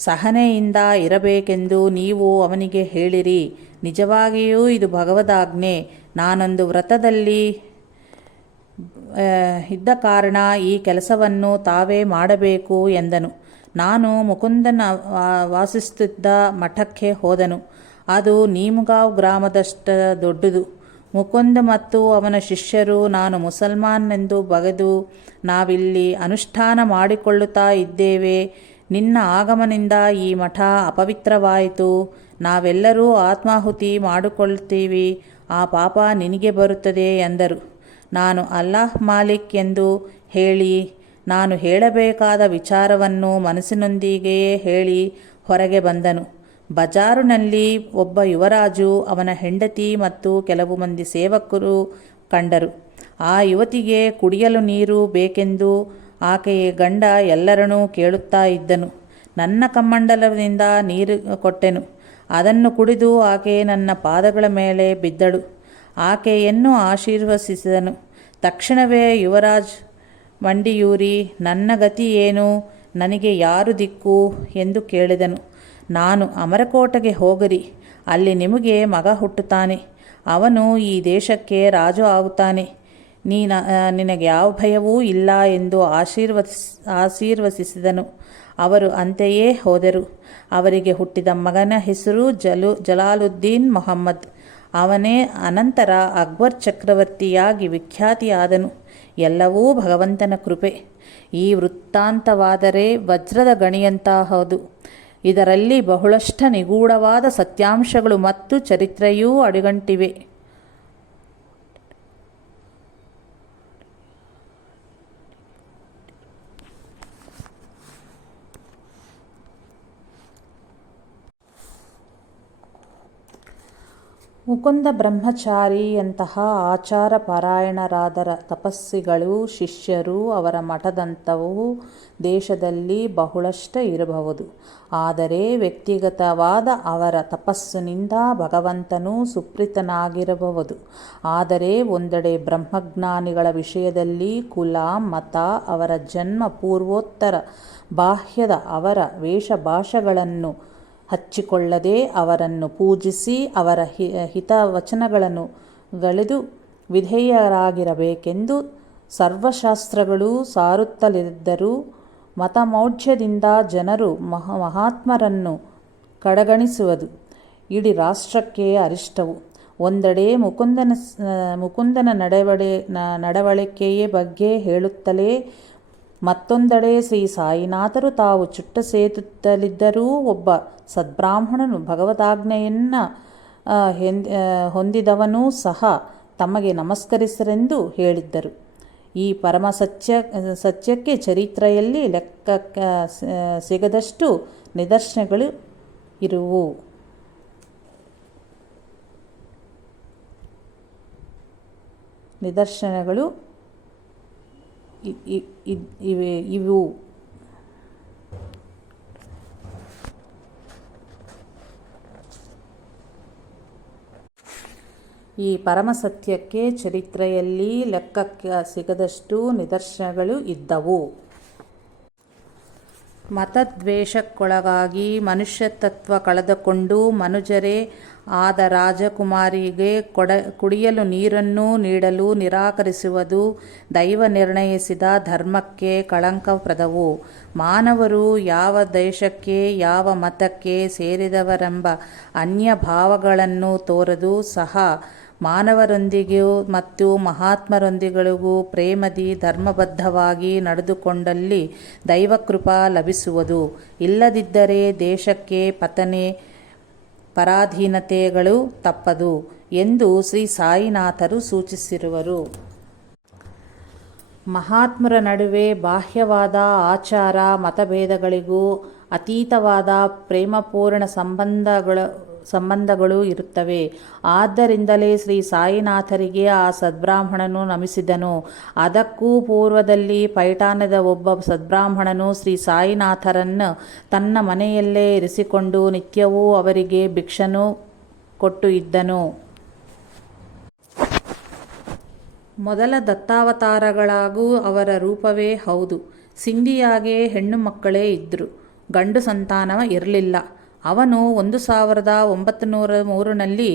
ಸಹನೆಯಿಂದ ಇರಬೇಕೆಂದು ನೀವು ಅವನಿಗೆ ಹೇಳಿರಿ. ನಿಜವಾಗಿಯೂ ಇದು ಭಗವದಾಜ್ಞೆ. ನಾನೊಂದು ವ್ರತದಲ್ಲಿ ಇದ್ದ ಕಾರಣ ಈ ಕೆಲಸವನ್ನು ತಾವೇ ಮಾಡಬೇಕು ಎಂದನು. ನಾನು ಮುಕುಂದನ ವಾಸಿಸುತ್ತಿದ್ದ ಮಠಕ್ಕೆ ಹೋದನು. ಅದು ನೀಮಗಾಂವ್ ಗ್ರಾಮದಷ್ಟು ದೊಡ್ಡದು. ಮುಕುಂದ ಮತ್ತು ಅವನ ಶಿಷ್ಯರು ನಾನು ಮುಸಲ್ಮಾನೆಂದು ಬಗೆದು ನಾವಿಲ್ಲಿ ಅನುಷ್ಠಾನ ಮಾಡಿಕೊಳ್ಳುತ್ತಾ ಇದ್ದೇವೆ. ನಿನ್ನ ಆಗಮನದಿಂದ ಈ ಮಠ ಅಪವಿತ್ರವಾಯಿತು. ನಾವೆಲ್ಲರೂ ಆತ್ಮಾಹುತಿ ಮಾಡಿಕೊಳ್ತೀವಿ. ಆ ಪಾಪ ನಿನಗೆ ಬರುತ್ತದೆ ಎಂದರು. ನಾನು ಅಲ್ಲಾಹ್ ಮಾಲಿಕ್ ಎಂದು ಹೇಳಿ ನಾನು ಹೇಳಬೇಕಾದ ವಿಚಾರವನ್ನು ಮನಸ್ಸಿನೊಂದಿಗೆಯೇ ಹೇಳಿ ಹೊರಗೆ ಬಂದನು. ಬಜಾರುನಲ್ಲಿ ಒಬ್ಬ ಯುವರಾಜು, ಅವನ ಹೆಂಡತಿ ಮತ್ತು ಕೆಲವು ಮಂದಿ ಸೇವಕರು ಕಂಡರು. ಆ ಯುವತಿಗೆ ಕುಡಿಯಲು ನೀರು ಬೇಕೆಂದು ಆಕೆಯ ಗಂಡ ಎಲ್ಲರನ್ನೂ ಕೇಳುತ್ತಾ ಇದ್ದನು. ನನ್ನ ಕಮ್ಮಂಡಲದಿಂದ ನೀರು ಕೊಟ್ಟೆನು. ಅದನ್ನು ಕುಡಿದು ಆಕೆ ನನ್ನ ಪಾದಗಳ ಮೇಲೆ ಬಿದ್ದಳು. ಆಕೆಯನ್ನು ಆಶೀರ್ವದಿಸಿದನು. ತಕ್ಷಣವೇ ಯುವರಾಜ್ ಮಂಡಿಯೂರಿ, ನನ್ನ ಗತಿ ಏನು, ನನಗೆ ಯಾರು ದಿಕ್ಕು ಎಂದು ಕೇಳಿದನು. ನಾನು ಅಮರಕೋಟೆಗೆ ಹೋಗಿರಿ, ಅಲ್ಲಿ ನಿಮಗೆ ಮಗ ಹುಟ್ಟುತ್ತಾನೆ. ಅವನು ಈ ದೇಶಕ್ಕೆ ರಾಜು ಆಗುತ್ತಾನೆ. ನಿನಗೆ ಯಾವ ಭಯವೂ ಇಲ್ಲ ಎಂದು ಆಶೀರ್ವದಿಸಿದನು. ಅವರು ಅಂತೆಯೇ ಹೋದರು. ಅವರಿಗೆ ಹುಟ್ಟಿದ ಮಗನ ಹೆಸರು ಜಲಾಲುದ್ದೀನ್ ಮೊಹಮ್ಮದ್. ಅವನೇ ಅನಂತರ ಅಕ್ಬರ್ ಚಕ್ರವರ್ತಿಯಾಗಿ ವಿಖ್ಯಾತಿಯಾದನು. ಎಲ್ಲವೂ ಭಗವಂತನ ಕೃಪೆ. ಈ ವೃತ್ತಾಂತವಾದರೆ ವಜ್ರದ ಗಣಿಯಂತಹದು. ಇದರಲ್ಲಿ ಬಹಳಷ್ಟು ನಿಗೂಢವಾದ ಸತ್ಯಾಂಶಗಳು ಮತ್ತು ಚರಿತ್ರೆಯೂ ಅಡಿಗಂಟಿವೆ. ಮುಕುಂದ ಬ್ರಹ್ಮಚಾರಿಯಂತಹ ಆಚಾರ ಪರಾಯಣರಾದ ತಪಸ್ವಿಗಳು, ಶಿಷ್ಯರು ಅವರ ಮಠದಂಥವು ದೇಶದಲ್ಲಿ ಬಹಳಷ್ಟು ಇರಬಹುದು. ಆದರೆ ವ್ಯಕ್ತಿಗತವಾದ ಅವರ ತಪಸ್ಸಿನಿಂದ ಭಗವಂತನು ಸುಪ್ರೀತನಾಗಿರಬಹುದು. ಆದರೆ ಒಂದೆಡೆ ಬ್ರಹ್ಮಜ್ಞಾನಿಗಳ ವಿಷಯದಲ್ಲಿ ಕುಲ, ಮತ, ಅವರ ಜನ್ಮ, ಪೂರ್ವೋತ್ತರ, ಬಾಹ್ಯದ ಅವರ ವೇಷಭಾಷೆಗಳನ್ನು ಹಚ್ಚಿಕೊಳ್ಳದೆ ಅವರನ್ನು ಪೂಜಿಸಿ ಅವರ ಹಿತವಚನಗಳನ್ನು ಗಳೆದು ವಿಧೇಯರಾಗಿರಬೇಕೆಂದು ಸರ್ವಶಾಸ್ತ್ರಗಳು ಸಾರುತ್ತಲಿದ್ದರೂ ಮತಮೌಢ್ಯದಿಂದ ಜನರು ಮಹಾತ್ಮರನ್ನು ಕಡೆಗಣಿಸುವುದು ಇಡೀ ರಾಷ್ಟ್ರಕ್ಕೆ ಅರಿಷ್ಟವು. ಒಂದೆಡೆ ಮುಕುಂದನ ನಡವಳಿಕೆಯ ಬಗ್ಗೆ ಹೇಳುತ್ತಲೇ ಮತ್ತೊಂದೆಡೆ ಶ್ರೀ ಸಾಯಿನಾಥರು ತಾವು ಚುಟ್ಟ ಸೇದುತ್ತಲಿದ್ದರೂ ಒಬ್ಬ ಸದ್ಬ್ರಾಹ್ಮಣನು ಭಗವದಾಜ್ಞೆಯನ್ನು ಹೊಂದಿದವನೂ ಸಹ ತಮಗೆ ನಮಸ್ಕರಿಸರೆಂದು ಹೇಳಿದ್ದರು. ಈ ಪರಮ ಸತ್ಯಕ್ಕೆ ಚರಿತ್ರೆಯಲ್ಲಿ ಲೆಕ್ಕ ಸಿಗದಷ್ಟು ನಿದರ್ಶನಗಳು ಇರುವು. ಇವು ಈ ಪರಮಸತ್ಯಕ್ಕೆ ಚರಿತ್ರೆಯಲ್ಲಿ ಲೆಕ್ಕಕ್ಕೆ ಸಿಗದಷ್ಟು ನಿದರ್ಶನಗಳು ಇದ್ದವು. ಮತದ್ವೇಷಕ್ಕೊಳಗಾಗಿ ಮನುಷ್ಯತ್ವ ಕಳೆದುಕೊಂಡು ಮನುಜರೇ ಆದ ರಾಜಕುಮಾರಿಗೆ ಕುಡಿಯಲು ನೀರನ್ನು ನೀಡಲು ನಿರಾಕರಿಸುವುದು ದೈವ ನಿರ್ಣಯಿಸಿದ ಧರ್ಮಕ್ಕೆ ಕಳಂಕಪ್ರದವು. ಮಾನವರು ಯಾವ ದೇಶಕ್ಕೆ ಯಾವ ಮತಕ್ಕೆ ಸೇರಿದವರೆಂಬ ಅನ್ಯ ಭಾವಗಳನ್ನು ತೋರದು ಸಹ ಮಾನವರೊಂದಿಗೂ ಮತ್ತು ಮಹಾತ್ಮರೊಂದಿಗಳಿಗೂ ಪ್ರೇಮದಿ ಧರ್ಮಬದ್ಧವಾಗಿ ನಡೆದುಕೊಂಡಲ್ಲಿ ದೈವಕೃಪಾ ಲಭಿಸುವುದು. ಇಲ್ಲದಿದ್ದರೆ ದೇಶಕ್ಕೆ ಪತನೆ ಪರಾಧೀನತೆಗಳು ತಪ್ಪದು ಎಂದು ಶ್ರೀ ಸಾಯಿನಾಥರು ಸೂಚಿಸಿರುವರು. ಮಹಾತ್ಮರ ನಡುವೆ ಬಾಹ್ಯವಾದ ಆಚಾರ ಮತಭೇದಗಳಿಗೂ ಅತೀತವಾದ ಪ್ರೇಮಪೂರ್ಣ ಸಂಬಂಧಗಳು ಇರುತ್ತವೆ. ಆದ್ದರಿಂದಲೇ ಶ್ರೀ ಸಾಯಿನಾಥರಿಗೆ ಆ ಸದ್ಬ್ರಾಹ್ಮಣನು ನಮಿಸಿದನು. ಅದಕ್ಕೂ ಪೂರ್ವದಲ್ಲಿ ಪೈಠಾನದ ಒಬ್ಬ ಸದ್ಬ್ರಾಹ್ಮಣನು ಶ್ರೀ ಸಾಯಿನಾಥರನ್ನು ತನ್ನ ಮನೆಯಲ್ಲೇ ಇರಿಸಿಕೊಂಡು ನಿತ್ಯವೂ ಅವರಿಗೆ ಭಿಕ್ಷನು ಕೊಟ್ಟು ಇದ್ದನು. ಮೊದಲ ದತ್ತಾವತಾರಗಳಾಗೂ ಅವರ ರೂಪವೇ ಹೌದು. ಸಿಂಧಿಯಾಗೆ ಹೆಣ್ಣು ಮಕ್ಕಳೇ ಇದ್ದರು, ಗಂಡು ಸಂತಾನ ಇರಲಿಲ್ಲ. ಅವನು 1903ರಲ್ಲಿ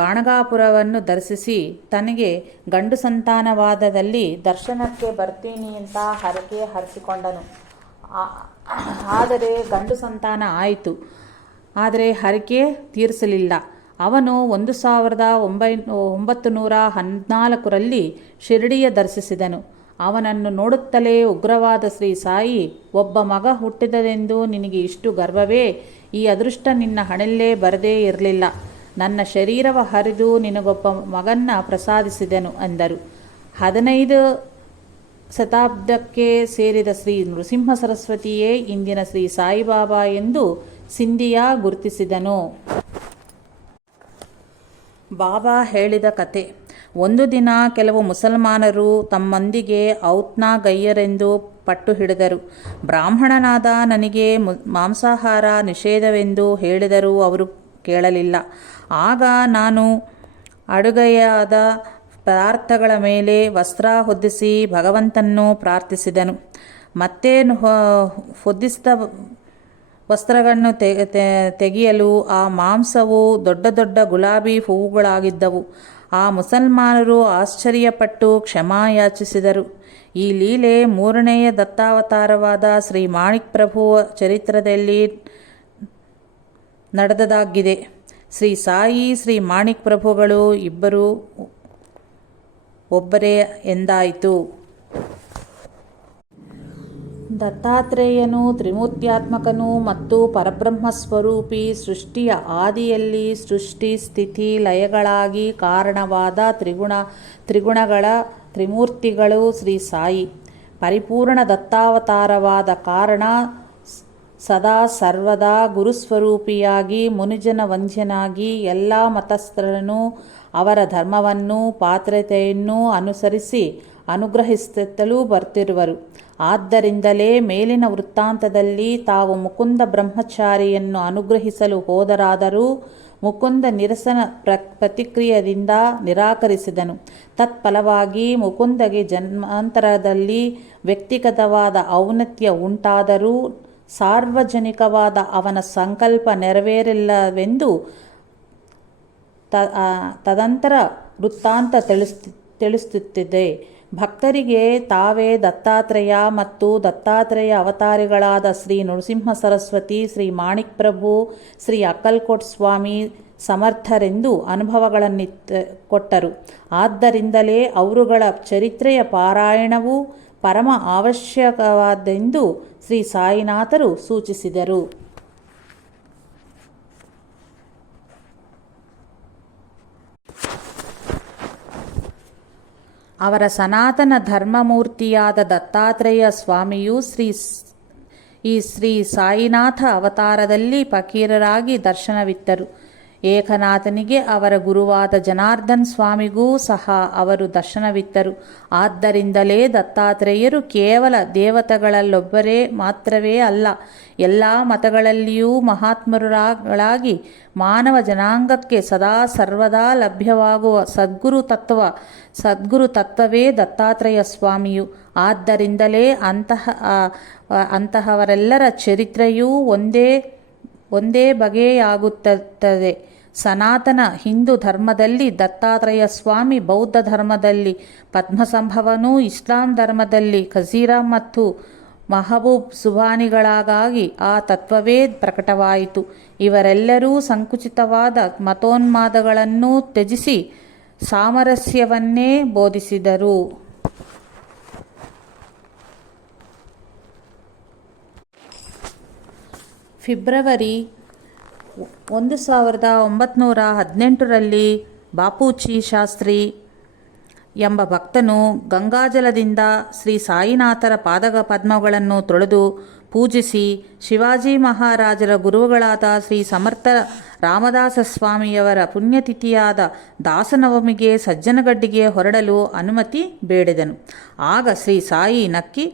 ಗಾಣಗಾಪುರವನ್ನು ದರ್ಶಿಸಿ ತನಗೆ ಗಂಡು ಸಂತಾನವಾದದಲ್ಲಿ ದರ್ಶನಕ್ಕೆ ಬರ್ತೀನಿ ಅಂತ ಹರಕೆ ಹರಿಸಿಕೊಂಡನು. ಆದರೆ ಗಂಡು ಸಂತಾನ ಆಯಿತು, ಆದರೆ ಹರಕೆ ತೀರಿಸಲಿಲ್ಲ. ಅವನು 1914ರಲ್ಲಿ ಶಿರಡಿಯ ದರ್ಶಿಸಿದನು. ಅವನನ್ನು ನೋಡುತ್ತಲೇ ಉಗ್ರವಾದ ಶ್ರೀ ಸಾಯಿ, ಒಬ್ಬ ಮಗ ಹುಟ್ಟಿದನೆಂದು ನಿನಗೆ ಇಷ್ಟು ಗರ್ವವೇ? ಈ ಅದೃಷ್ಟ ನಿನ್ನ ಹಣೆಯಲ್ಲೇ ಬರದೇ ಇರಲಿಲ್ಲ. ನನ್ನ ಶರೀರವ ಹರಿದು ನಿನಗೊಬ್ಬ ಮಗನ್ನ ಪ್ರಸಾದಿಸಿದನು ಎಂದರು. 15 ಶತಾಬ್ದಕ್ಕೆ ಸೇರಿದ ಶ್ರೀ ನೃಸಿಂಹ ಸರಸ್ವತಿಯೇ ಇಂದಿನ ಶ್ರೀ ಸಾಯಿಬಾಬಾ ಎಂದು ಸಿಂಧಿಯಾ ಗುರುತಿಸಿದನು. ಬಾಬಾ ಹೇಳಿದ ಕತೆ. ಒಂದು ದಿನ ಕೆಲವು ಮುಸಲ್ಮಾನರು ತಮ್ಮೊಂದಿಗೆ ಔತ್ನಾಗಯ್ಯರೆಂದು ಪಟ್ಟು ಹಿಡಿದರು. ಬ್ರಾಹ್ಮಣನಾದ ನನಗೆ ಮಾಂಸಾಹಾರ ನಿಷೇಧವೆಂದು ಹೇಳಿದರೂ ಅವರು ಕೇಳಲಿಲ್ಲ. ಆಗ ನಾನು ಅಡುಗೆಯಾದ ಪದಾರ್ಥಗಳ ಮೇಲೆ ವಸ್ತ್ರ ಹೊದಿಸಿ ಭಗವಂತನನ್ನು ಪ್ರಾರ್ಥಿಸಿದನು. ಮತ್ತೆ ಹೊದಿಸಿದ ವಸ್ತ್ರಗಳನ್ನು ತೆಗೆಯಲು ಆ ಮಾಂಸವು ದೊಡ್ಡ ದೊಡ್ಡ ಗುಲಾಬಿ ಹೂವುಗಳಾಗಿದ್ದವು. ಆ ಮುಸಲ್ಮಾನರು ಆಶ್ಚರ್ಯಪಟ್ಟು ಕ್ಷಮಾಯಾಚಿಸಿದರು. ಈ ಲೀಲೆ 3ನೆಯ ದತ್ತಾವತಾರವಾದ ಶ್ರೀ ಮಾಣಿಕ್ ಪ್ರಭುವ ಚರಿತ್ರದಲ್ಲಿ ನಡೆದದಾಗಿದೆ. ಶ್ರೀ ಸಾಯಿ ಶ್ರೀ ಮಾಣಿಕ್ ಪ್ರಭುಗಳು ಇಬ್ಬರು ಒಬ್ಬರೇ ಎಂದಾಯಿತು. ದತ್ತಾತ್ರೇಯನು ತ್ರಿಮೂರ್ತ್ಯಾತ್ಮಕನು ಮತ್ತು ಪರಬ್ರಹ್ಮಸ್ವರೂಪಿ. ಸೃಷ್ಟಿಯ ಆದಿಯಲ್ಲಿ ಸೃಷ್ಟಿ ಸ್ಥಿತಿ ಲಯಗಳಾಗಿ ಕಾರಣವಾದ ತ್ರಿಗುಣಗಳ ತ್ರಿಮೂರ್ತಿಗಳು ಶ್ರೀ ಸಾಯಿ. ಪರಿಪೂರ್ಣ ದತ್ತಾವತಾರವಾದ ಕಾರಣ ಸದಾ ಸರ್ವದಾ ಗುರುಸ್ವರೂಪಿಯಾಗಿ ಮುನಿಜನ ವಂದ್ಯನಾಗಿ ಎಲ್ಲ ಮತಸ್ಥರನ್ನು ಅವರ ಧರ್ಮವನ್ನು ಪಾತ್ರತೆಯನ್ನು ಅನುಸರಿಸಿ ಅನುಗ್ರಹಿಸುತ್ತಲೂ ಬರ್ತಿರುವರು. ಆದ್ದರಿಂದಲೇ ಮೇಲಿನ ವೃತ್ತಾಂತದಲ್ಲಿ ತಾವು ಮುಕುಂದ ಬ್ರಹ್ಮಚಾರಿಯನ್ನು ಅನುಗ್ರಹಿಸಲು ಹೋದರಾದರೂ ಮುಕುಂದ ನಿರಸನ ಪ್ರತಿಕ್ರಿಯೆಯಿಂದ ನಿರಾಕರಿಸಿದನು. ತತ್ಫಲವಾಗಿ ಮುಕುಂದಗೆ ಜನ್ಮಾಂತರದಲ್ಲಿ ವ್ಯಕ್ತಿಗತವಾದ ಔನ್ನತ್ಯ ಉಂಟಾದರೂ ಸಾರ್ವಜನಿಕವಾದ ಅವನ ಸಂಕಲ್ಪ ನೆರವೇರಿಲ್ಲವೆಂದು ತದಂತರ ವೃತ್ತಾಂತ ತಿಳಿಸುತ್ತಿದೆ. ಭಕ್ತರಿಗೆ ತಾವೇ ದತ್ತಾತ್ರೇಯ ಮತ್ತು ದತ್ತಾತ್ರೇಯ ಅವತಾರಿಗಳಾದ ಶ್ರೀ ನೃಸಿಂಹ ಸರಸ್ವತಿ, ಶ್ರೀ ಮಾಣಿಕ್ ಪ್ರಭು, ಶ್ರೀ ಅಕ್ಕಲ್ಕೋಟ್ ಸ್ವಾಮಿ ಸಮರ್ಥರೆಂದು ಅನುಭವಗಳನ್ನು ಕೊಟ್ಟರು. ಆದ್ದರಿಂದಲೇ ಅವರುಗಳ ಚರಿತ್ರೆಯ ಪಾರಾಯಣವು ಪರಮ ಅವಶ್ಯಕವಾದೆಂದು ಶ್ರೀ ಸಾಯಿನಾಥರು ಸೂಚಿಸಿದರು. ಅವರ ಸನಾತನ ಧರ್ಮಮೂರ್ತಿಯಾದ ದತ್ತಾತ್ರೇಯ ಸ್ವಾಮಿಯು ಶ್ರೀ ಸಾಯಿನಾಥ ಅವತಾರದಲ್ಲಿ ಫಕೀರರಾಗಿ ದರ್ಶನವಿತ್ತರು. ಏಕನಾಥನಿಗೆ ಅವರ ಗುರುವಾದ ಜನಾರ್ದನ್ ಸ್ವಾಮಿಗೂ ಸಹ ಅವರು ದರ್ಶನವಿತ್ತರು. ಆದ್ದರಿಂದಲೇ ದತ್ತಾತ್ರೇಯರು ಕೇವಲ ದೇವತೆಗಳಲ್ಲೊಬ್ಬರೇ ಮಾತ್ರವೇ ಅಲ್ಲ, ಎಲ್ಲ ಮತಗಳಲ್ಲಿಯೂ ಮಹಾತ್ಮರುಗಳಾಗಿ ಮಾನವ ಜನಾಂಗಕ್ಕೆ ಸದಾ ಸರ್ವದಾ ಲಭ್ಯವಾಗುವ ಸದ್ಗುರು ತತ್ವವೇ ದತ್ತಾತ್ರೇಯ ಸ್ವಾಮಿಯು. ಆದ್ದರಿಂದಲೇ ಅಂತಹವರೆಲ್ಲರ ಚರಿತ್ರೆಯೂ ಒಂದೇ ಬಗೆಯಾಗುತ್ತದೆ. ಸನಾತನ ಹಿಂದೂ ಧರ್ಮದಲ್ಲಿ ದತ್ತಾತ್ರೇಯ ಸ್ವಾಮಿ, ಬೌದ್ಧ ಧರ್ಮದಲ್ಲಿ ಪದ್ಮಸಂಭವನು, ಇಸ್ಲಾಂ ಧರ್ಮದಲ್ಲಿ ಖಜೀರ ಮತ್ತು ಮಹಬೂಬ್ ಸುಬಾನಿಗಳಾಗಿ ಆ ತತ್ವವೇ ಪ್ರಕಟವಾಯಿತು. ಇವರೆಲ್ಲರೂ ಸಂಕುಚಿತವಾದ ಮತೋನ್ಮಾದಗಳನ್ನು ತ್ಯಜಿಸಿ ಸಾಮರಸ್ಯವನ್ನೇ ಬೋಧಿಸಿದರು. ಫೆಬ್ರವರಿ 1918ರಲ್ಲಿ ಬಾಪೂಜಿ ಶಾಸ್ತ್ರಿ ಎಂಬ ಭಕ್ತನು ಗಂಗಾಜಲದಿಂದ ಶ್ರೀ ಸಾಯಿನಾಥರ ಪಾದಪದ್ಮಗಳನ್ನು ತೊಳೆದು ಪೂಜಿಸಿ ಶಿವಾಜಿ ಮಹಾರಾಜರ ಗುರುಗಳಾದ ಶ್ರೀ ಸಮರ್ಥ ರಾಮದಾಸ ಸ್ವಾಮಿಯವರ ಪುಣ್ಯತಿಥಿಯಾದ ದಾಸನವಮಿಗೆ ಸಜ್ಜನಗಡ್ಡಿಗೆ ಹೊರಡಲು ಅನುಮತಿ ಬೇಡಿದನು. ಆಗ ಶ್ರೀ ಸಾಯಿ ನಕ್ಕಿ,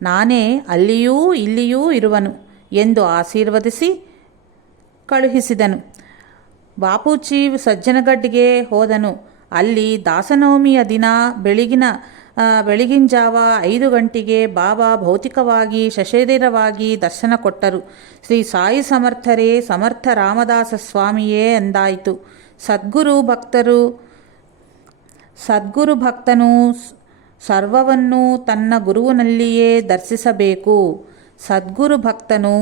ನಾನೇ ಅಲ್ಲಿಯೂ ಇಲ್ಲಿಯೂ ಇರುವನು ಎಂದು ಆಶೀರ್ವದಿಸಿ ಕಳುಹಿಸಿದನು. ಬಾಪೂಜಿ ಸಜ್ಜನಗಡ್ಡಿಗೆ ಹೋದನು. ಅಲ್ಲಿ ದಾಸನವಮಿಯ ದಿನ ಬೆಳಗಿನ ಜಾವ 5 ಗಂಟೆಗೆ ಬಾಬಾ ಭೌತಿಕವಾಗಿ ಸಶರೀರವಾಗಿ ದರ್ಶನ ಕೊಟ್ಟರು. ಶ್ರೀ ಸಾಯಿ ಸಮರ್ಥರೇ, ಸಮರ್ಥ ರಾಮದಾಸ ಸ್ವಾಮಿಯೇ ಎಂದಾಯಿತು. ಸದ್ಗುರು ಭಕ್ತನು ಸರ್ವವನ್ನು ತನ್ನ ಗುರುವಿನಲ್ಲಿಯೇ ದರ್ಶಿಸಬೇಕು. ಸದ್ಗುರು ಭಕ್ತನು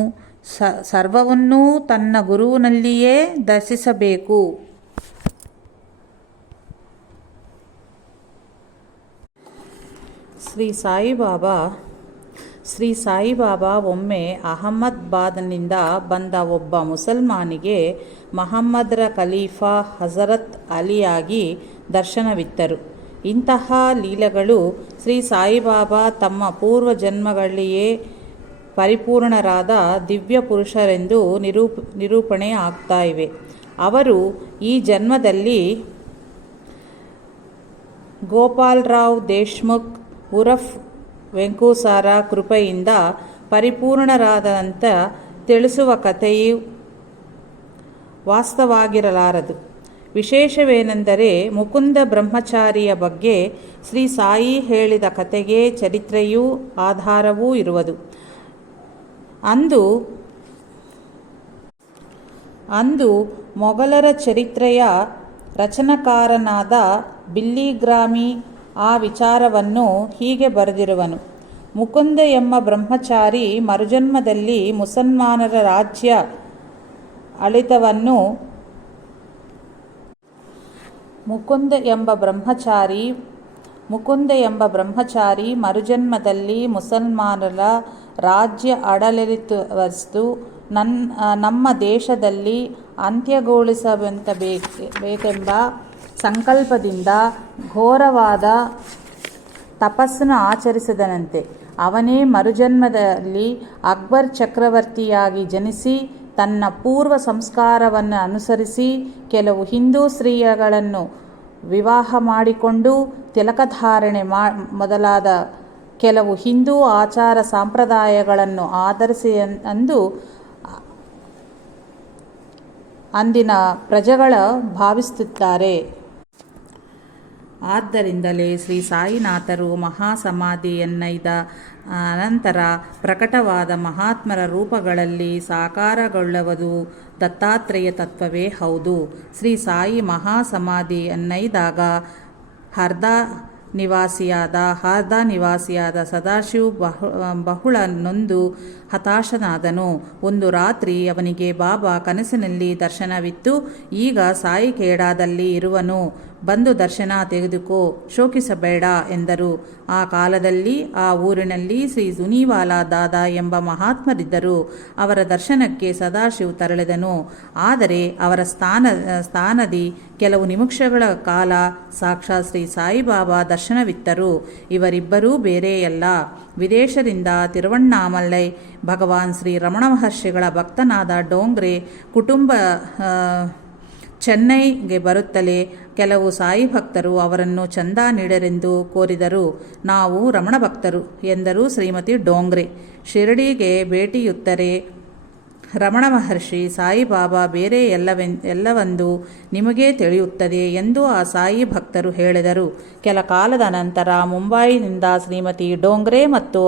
ಸರ್ವವನ್ನೂ ತನ್ನ ಗುರುವಿನಲ್ಲಿಯೇ ದರ್ಶಿಸಬೇಕು. ಶ್ರೀ ಸಾಯಿಬಾಬಾ ಒಮ್ಮೆ ಅಹಮದಾಬಾದ್ನಿಂದ ಬಂದ ಒಬ್ಬ ಮುಸಲ್ಮಾನಿಗೆ ಮಹಮ್ಮದರ ಖಲೀಫಾ ಹಜರತ್ ಅಲಿಯಾಗಿ ದರ್ಶನವಿತ್ತರು. ಇಂತಹ ಲೀಲೆಗಳು ಶ್ರೀ ಸಾಯಿಬಾಬಾ ತಮ್ಮ ಪೂರ್ವ ಜನ್ಮಗಳಲ್ಲಿಯೇ ಪರಿಪೂರ್ಣರಾದ ದಿವ್ಯ ಪುರುಷರೆಂದು ನಿರೂಪಣೆ ಆಗ್ತಾ ಇವೆ. ಅವರು ಈ ಜನ್ಮದಲ್ಲಿ ಗೋಪಾಲರಾವ್ ದೇಶ್ಮುಖ್ ಉರಫ್ ವೆಂಕೂಸಾರ ಕೃಪೆಯಿಂದ ಪರಿಪೂರ್ಣರಾದಂತ ತಿಳಿಸುವ ಕಥೆಯು ವಾಸ್ತವವಾಗಿರಲಾರದು. ವಿಶೇಷವೇನೆಂದರೆ ಮುಕುಂದ ಬ್ರಹ್ಮಚಾರಿಯ ಬಗ್ಗೆ ಶ್ರೀ ಸಾಯಿ ಹೇಳಿದ ಕಥೆಗೆ ಚರಿತ್ರೆಯೂ ಆಧಾರವೂ ಇರುವುದು. ಅಂದು ಮೊಘಲರ ಚರಿತ್ರೆಯ ರಚನಕಾರನಾದ ಬಿಲ್ಲಿಗ್ರಾಮಿ ಆ ವಿಚಾರವನ್ನು ಹೀಗೆ ಬರೆದಿರುವನು. ಮುಕುಂದ ಎಂಬ ಬ್ರಹ್ಮಚಾರಿ ಮರುಜನ್ಮದಲ್ಲಿ ಮುಸಲ್ಮಾನರ ರಾಜ್ಯ ಆಳಿತವನ್ನು ಮುಕುಂದ ಎಂಬ ಬ್ರಹ್ಮಚಾರಿ ಮರುಜನ್ಮದಲ್ಲಿ ಮುಸಲ್ಮಾನರ ರಾಜ್ಯ ಆಡಳಿತವಸ್ತು ನಮ್ಮ ದೇಶದಲ್ಲಿ ಅಂತ್ಯಗೊಳಿಸಬೇಕೆಂಬ ಸಂಕಲ್ಪದಿಂದ ಘೋರವಾದ ತಪಸ್ಸನ್ನು ಆಚರಿಸಿದನಂತೆ. ಅವನೇ ಮರುಜನ್ಮದಲ್ಲಿ ಅಕ್ಬರ್ ಚಕ್ರವರ್ತಿಯಾಗಿ ಜನಿಸಿ ತನ್ನ ಪೂರ್ವ ಸಂಸ್ಕಾರವನ್ನು ಅನುಸರಿಸಿ ಕೆಲವು ಹಿಂದೂ ಸ್ತ್ರೀಯಗಳನ್ನು ವಿವಾಹ ಮಾಡಿಕೊಂಡು ತಿಲಕಧಾರಣೆ ಮೊದಲಾದ ಕೆಲವು ಹಿಂದೂ ಆಚಾರ ಸಂಪ್ರದಾಯಗಳನ್ನು ಆಧರಿಸಿ ಅಂದಿನ ಪ್ರಜೆಗಳು ಭಾವಿಸುತ್ತಾರೆ. ಆದ್ದರಿಂದಲೇ ಶ್ರೀ ಸಾಯಿನಾಥರು ಮಹಾಸಮಾಧಿಯನ್ನೈದ ಅನಂತರ ಪ್ರಕಟವಾದ ಮಹಾತ್ಮರ ರೂಪಗಳಲ್ಲಿ ಸಾಕಾರಗೊಳ್ಳುವುದು ದತ್ತಾತ್ರೇಯ ತತ್ವವೇ ಹೌದು. ಶ್ರೀ ಸಾಯಿ ಮಹಾಸಮಾಧಿಯನ್ನೈದಾಗ ಹರ್ದಾ ನಿವಾಸಿಯಾದ ಸದಾಶಿವ್ ಬಹಳ ನೊಂದು ಹತಾಶನಾದನು. ಒಂದು ರಾತ್ರಿ ಅವನಿಗೆ ಬಾಬಾ ಕನಸಿನಲ್ಲಿ ದರ್ಶನವಿತ್ತು. ಈಗ ಸಾಯಿ ಖೇಡಾದಲ್ಲಿ ಇರುವನು, ಬಂದು ದರ್ಶನ ತೆಗೆದುಕೋ, ಶೋಕಿಸಬೇಡ ಎಂದರು. ಆ ಕಾಲದಲ್ಲಿ ಆ ಊರಿನಲ್ಲಿ ಶ್ರೀ ಜುನಿವಾಲಾ ದಾದಾ ಎಂಬ ಮಹಾತ್ಮರಿದ್ದರು. ಅವರ ದರ್ಶನಕ್ಕೆ ಸದಾಶಿವ್ ತೆರಳಿದನು. ಆದರೆ ಅವರ ಸ್ಥಾನದಿ ಕೆಲವು ನಿಮಿಷಗಳ ಕಾಲ ಸಾಕ್ಷಾತ್ ಶ್ರೀ ಸಾಯಿಬಾಬಾ ದರ್ಶನವಿತ್ತರು. ಇವರಿಬ್ಬರೂ ಬೇರೆಯಲ್ಲ, ವಿದೇಶದಿಂದ ತಿರುವಣ್ಣಾಮಲೈ ಭಗವಾನ್ ಶ್ರೀ ರಮಣ ಮಹರ್ಷಿಗಳ ಭಕ್ತನಾದ ಡೋಂಗ್ರೆ ಕುಟುಂಬ ಚೆನ್ನೈಗೆ ಬರುತ್ತಲೇ ಕೆಲವು ಸಾಯಿ ಭಕ್ತರು ಅವರನ್ನು ಚಂದ ನೀಡರೆಂದು ಕೋರಿದರು. ನಾವು ರಮಣ ಭಕ್ತರು ಎಂದರು ಶ್ರೀಮತಿ ಡೋಂಗ್ರೆ. ಶಿರಡಿಗೆ ಭೇಟಿಯುತ್ತರೆ ರಮಣ ಮಹರ್ಷಿ ಸಾಯಿಬಾಬಾ ಬೇರೆ ಎಲ್ಲವೆಂದು ನಿಮಗೇ ತಿಳಿಯುತ್ತದೆ ಎಂದು ಆ ಸಾಯಿ ಭಕ್ತರು ಹೇಳಿದರು. ಕೆಲ ಕಾಲದ ನಂತರ ಮುಂಬಯಿನಿಂದ ಶ್ರೀಮತಿ ಡೋಂಗ್ರೆ ಮತ್ತು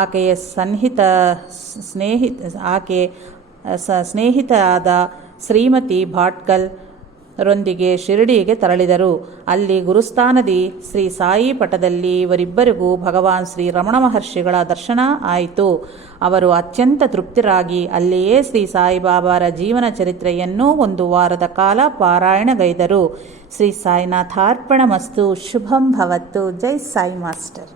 ಆಕೆಯ ಸ್ನೇಹಿತರಾದ ಶ್ರೀಮತಿ ಭಾಟ್ಕಲ್ ರೊಂದಿಗೆ ಶಿರಡಿಗೆ ತೆರಳಿದರು. ಅಲ್ಲಿ ಗುರುಸ್ಥಾನದಿ ಶ್ರೀ ಸಾಯಿ ಪಟದಲ್ಲಿ ಇವರಿಬ್ಬರಿಗೂ ಭಗವಾನ್ ಶ್ರೀ ರಮಣ ಮಹರ್ಷಿಗಳ ದರ್ಶನ ಆಯಿತು. ಅವರು ಅತ್ಯಂತ ತೃಪ್ತರಾಗಿ ಅಲ್ಲಿಯೇ ಶ್ರೀ ಸಾಯಿಬಾಬಾರ ಜೀವನ ಚರಿತ್ರೆಯನ್ನು 1 ವಾರದ ಕಾಲ ಪಾರಾಯಣಗೈದರು. ಶ್ರೀ ಸಾಯಿನಾಥಾರ್ಪಣಮಸ್ತು. ಶುಭಂ ಭವತ್ತು. ಜೈ ಸಾಯಿ ಮಾಸ್ಟರ್.